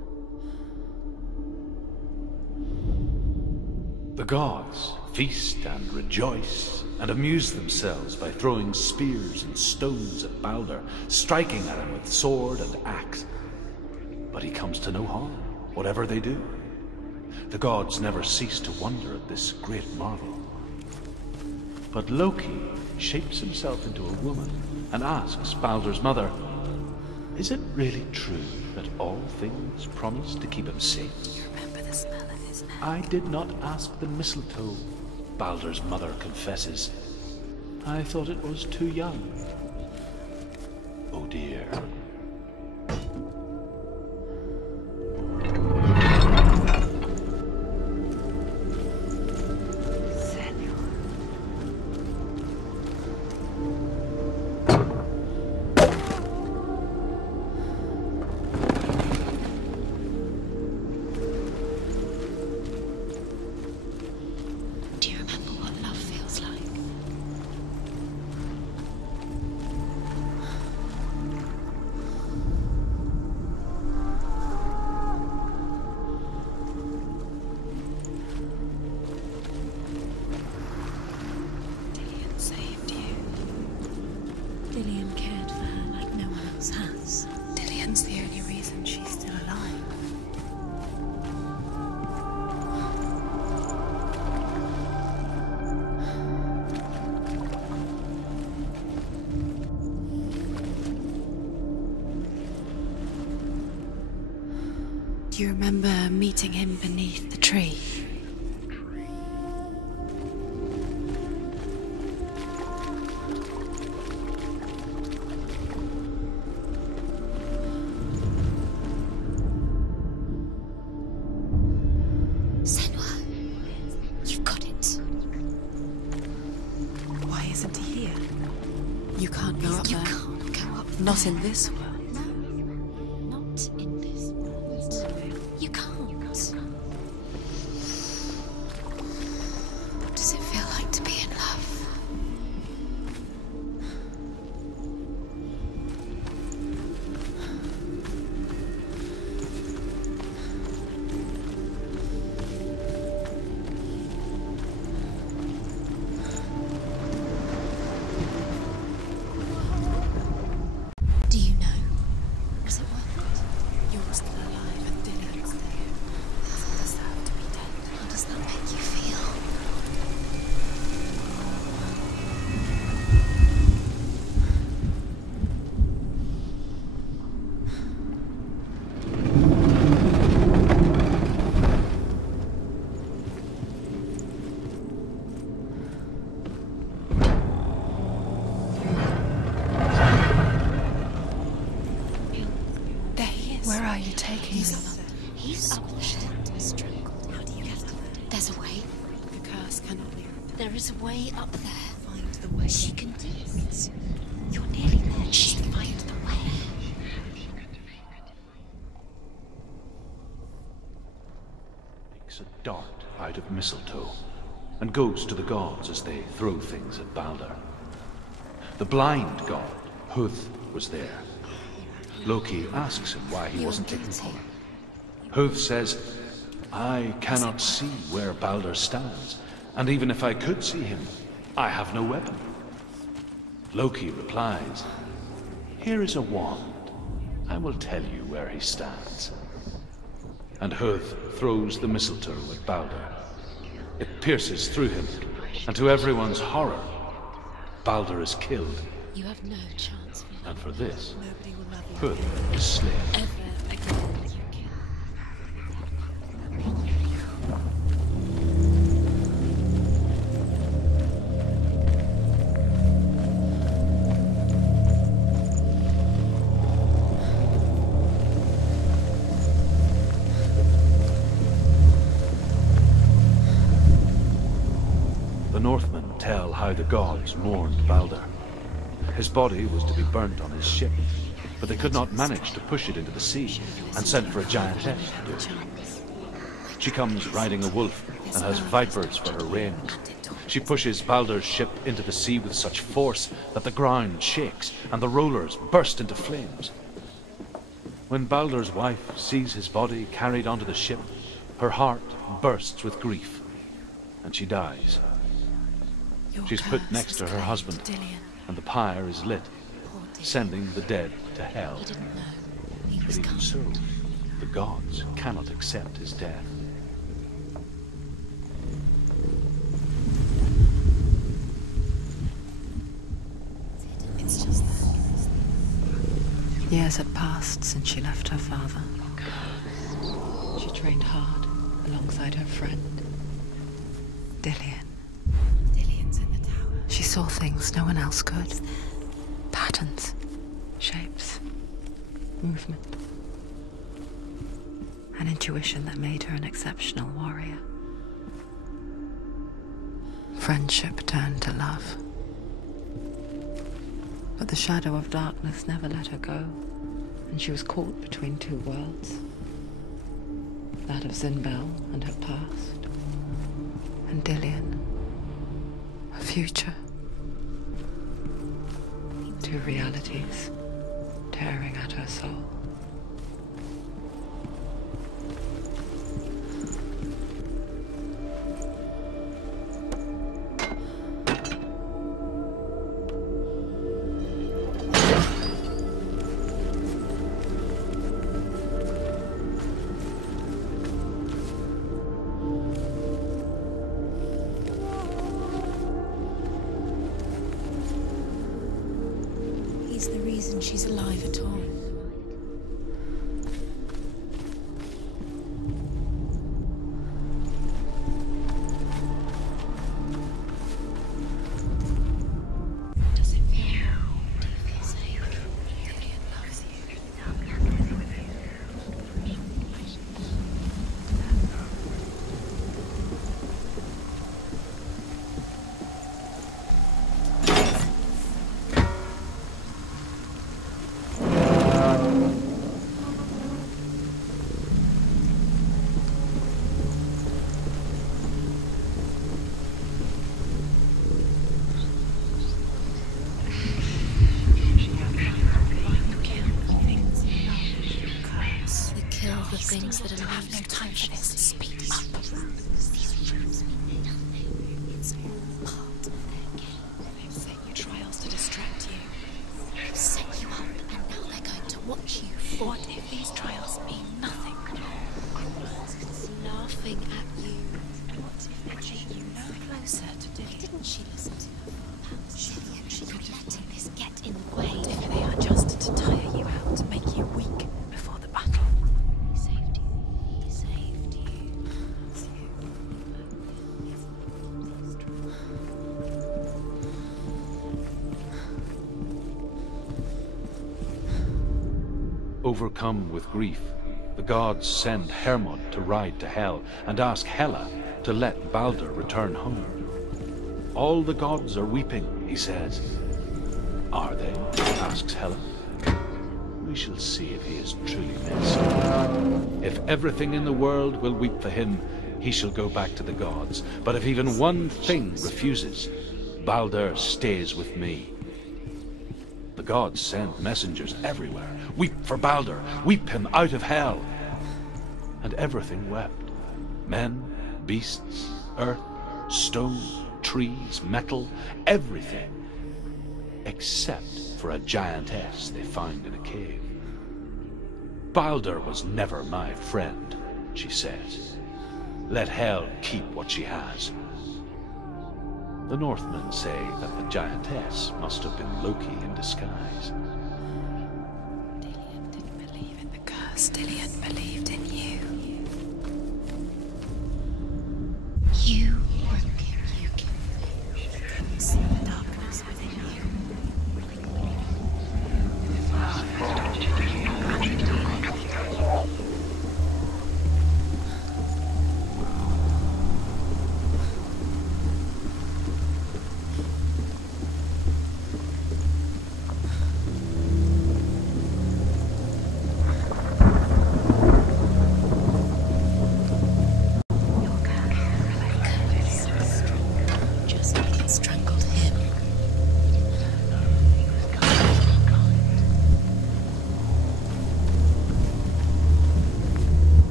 The gods feast and rejoice and amuse themselves by throwing spears and stones at Baldur, striking at him with sword and axe. But he comes to no harm, whatever they do. The gods never cease to wonder at this great marvel. But Loki shapes himself into a woman and asks Baldur's mother, is it really true that all things promise to keep him safe? You remember the smell of his mouth? I did not ask the mistletoe, Baldur's mother confesses. I thought it was too young. Oh dear. Do you remember what love feels like? Do you remember meeting him beneath the tree? Senua, you've got it. Why isn't he here? You can't go up You there. can't go up Not there. in this world. Not in this world. You can't. What does it feel like to be in love? Do you know? Was it worth it? You're still alive and Dillian's there. Doesn't deserve to be dead. How does that make you feel? There he is. Where are you taking me? He's up there. Strangled. How do you get up there? There's a way. The curse cannot be. There is a way up there. Find the way. She can do it. You're nearly there. She can find the way. Makes a dart out of mistletoe and goes to the gods as they throw things at Balder. The blind god, Huth, was there. Loki asks him why he wasn't taken part. Huth says, I cannot see where Balder stands, and even if I could see him, I have no weapon. Loki replies, here is a wand. I will tell you where he stands. And Huth throws the mistletoe at Balder. It pierces through him, and to everyone's horror, Balder is killed. You have no chance. And for this, Nobody will love you Huth is slain. Ever again. The Northmen tell how the gods mourned Balder. His body was to be burnt on his ship, but they could not manage to push it into the sea and sent for a giantess to do it. She comes riding a wolf and has vipers for her reins. She pushes Balder's ship into the sea with such force that the ground shakes and the rollers burst into flames. When Balder's wife sees his body carried onto the ship, her heart bursts with grief, and she dies. She's put next to her husband, and the pyre is lit, sending the dead to hell. But even so, the gods cannot accept his death. It's just that. Years had passed since she left her father. She trained hard alongside her friend, Dillian. Dillian's in the tower. She saw things no one else could. Patterns, shapes, movement. An intuition that made her an exceptional warrior. Friendship turned to love. But the shadow of darkness never let her go, and she was caught between two worlds. That of Zinbel and her past, and Dillian, her future. Two realities tearing at her soul. He's the reason she's alive at all. kill the things that are have no time for this. Speak up. These rooms mean nothing. It's all part of their game. They've set you trials to distract you. They've set you up, and now they're going to watch you. What if these trials mean nothing? Laughing at you. What if they take you no closer to Dillian? Didn't she listen to her? She could letting this get in the way. What if they are just to tire you out, to make you weak before the battle? He saved you. He saved you. Overcome with grief, the gods send Hermod to ride to Hell and ask Hela to let Baldur return home. All the gods are weeping, he says. Are they? Asks Hela. We shall see if he is truly meant so. If everything in the world will weep for him, he shall go back to the gods. But if even one thing refuses, Baldur stays with me. The gods send messengers everywhere. Weep for Baldur, weep him out of Hell. And everything wept. Men, beasts, earth, stone, trees, metal, everything. Except for a giantess they find in a cave. Baldur was never my friend, she says. Let Hell keep what she has. The Northmen say that the giantess must have been Loki in disguise. Dillian didn't believe in the curse. Dillian believed in you. You broke him. You killed him. You couldn't see the darkness within you.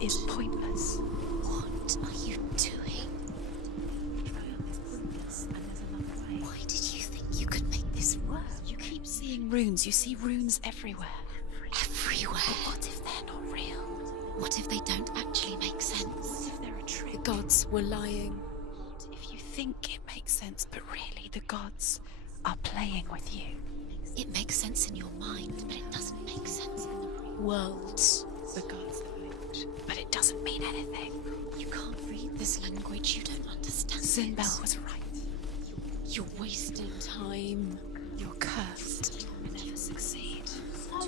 Is pointless. What are you doing? Why did you think you could make this work? You keep seeing runes. You see runes everywhere. Everywhere? But what if they're not real? What if they don't actually make sense? What if they're a trick? The gods were lying. What if you think it makes sense, but really the gods are playing with you? It makes sense in your mind, but it doesn't make sense in the real world. The gods but it doesn't mean anything. You can't read this language, you don't understand. Sinbel was right. You're wasting time. You're cursed. You'll never succeed.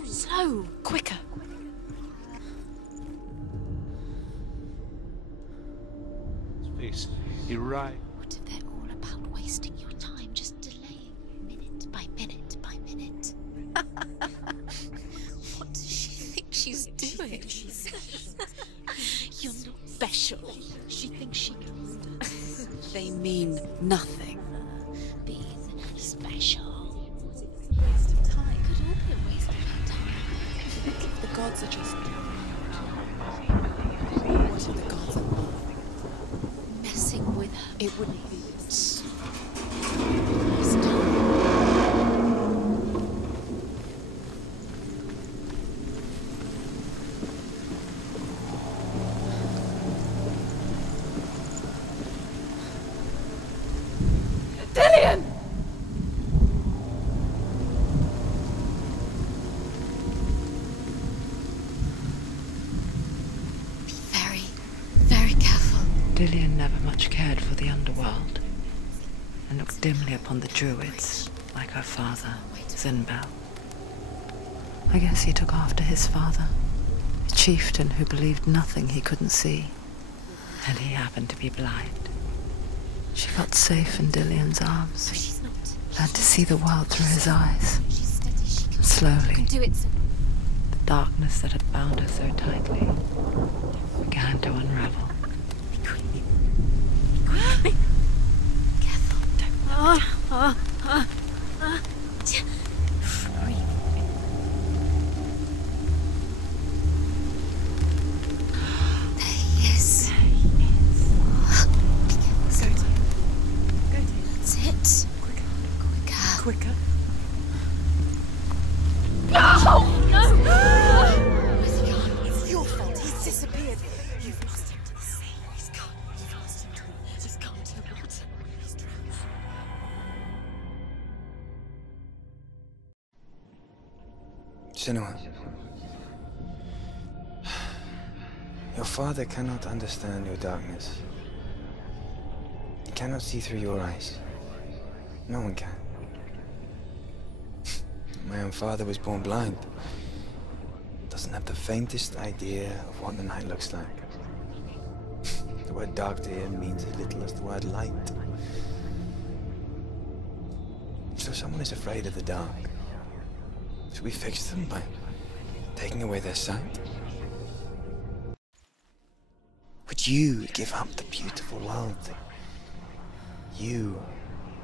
Slow, quicker. His face, he right. What if they're all about wasting your time, just delaying minute by minute by minute? What does she think she's doing? You're not special. She thinks she can. They mean nothing. Being special. Waste of time. Could all be a waste of her time. The gods are just. What if the gods are messing with her? It wouldn't be. Dillian! Be very, very careful. Dillian never much cared for the underworld, and looked dimly upon the druids, like her father, Sinbel. I guess he took after his father, a chieftain who believed nothing he couldn't see, and he happened to be blind. She felt safe in Dillian's arms, learned to see the world through his eyes. Slowly, do it. the darkness that had bound her so tightly began to unravel. Careful. Don't breathe. There he is. Go to. That's it. Quicker. No! Where's he gone? It's your fault. He's disappeared. You've lost him to the sea. He's gone. You've lost him to the... He's gone to the water. He's drowned. Senua, your father cannot understand your darkness. He cannot see through your eyes. No one can. My own father was born blind. Doesn't have the faintest idea of what the night looks like. The word dark to him means as little as the word light. So someone is afraid of the dark. Should we fix them by taking away their sight? Would you give up the beautiful world that you,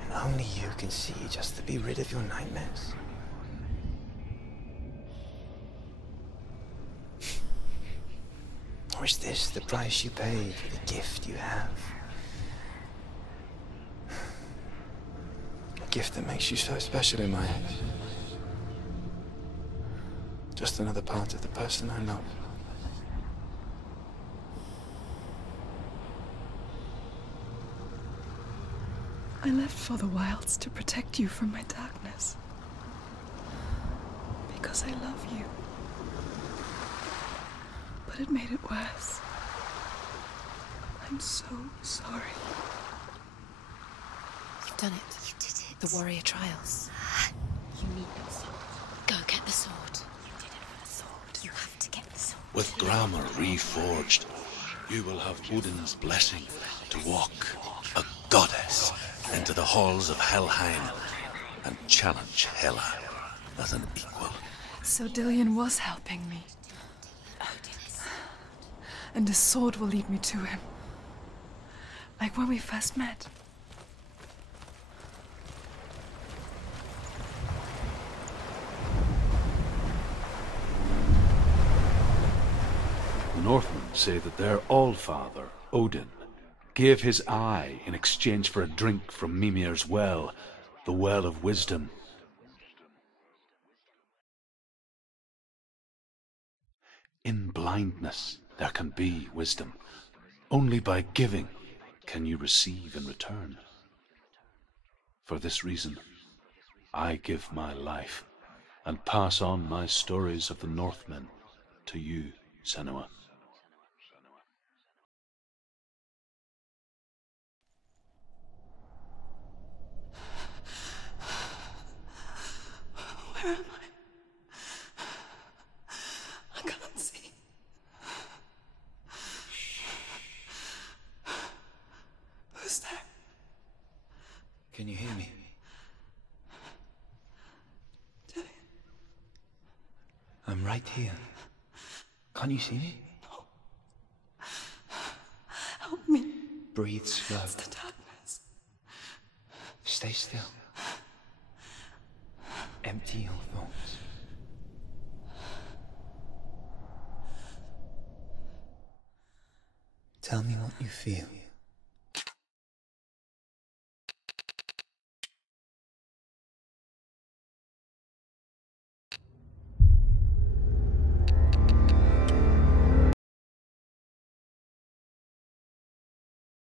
and only you, can see just to be rid of your nightmares? Or is this the price you pay for the gift you have? A gift that makes you so special in my eyes. Just another part of the person I love. I left for the wilds to protect you from my darkness. Because I love you. But it made it worse. I'm so sorry. You've done it. You did it. The warrior trials. You need the sword. Go get the sword. You did it for the sword. You have to get the sword. With grammar reforged, you will have Odin's blessing to walk, a goddess, into the halls of Helheim and challenge Hela as an equal. So Dillion was helping me. And the sword will lead me to him. Like when we first met. The Northmen say that their Allfather, Odin, gave his eye in exchange for a drink from Mimir's well, the Well of Wisdom. In blindness there can be wisdom. Only by giving can you receive in return. For this reason, I give my life and pass on my stories of the Northmen to you, Senua. Where am I? I can't see. Who's there? Can you hear me? Dillion. I'm right here. Can't you see me? No. Help me. Breathe slow. It's the darkness. Stay still. Empty your thoughts. Tell me what you feel.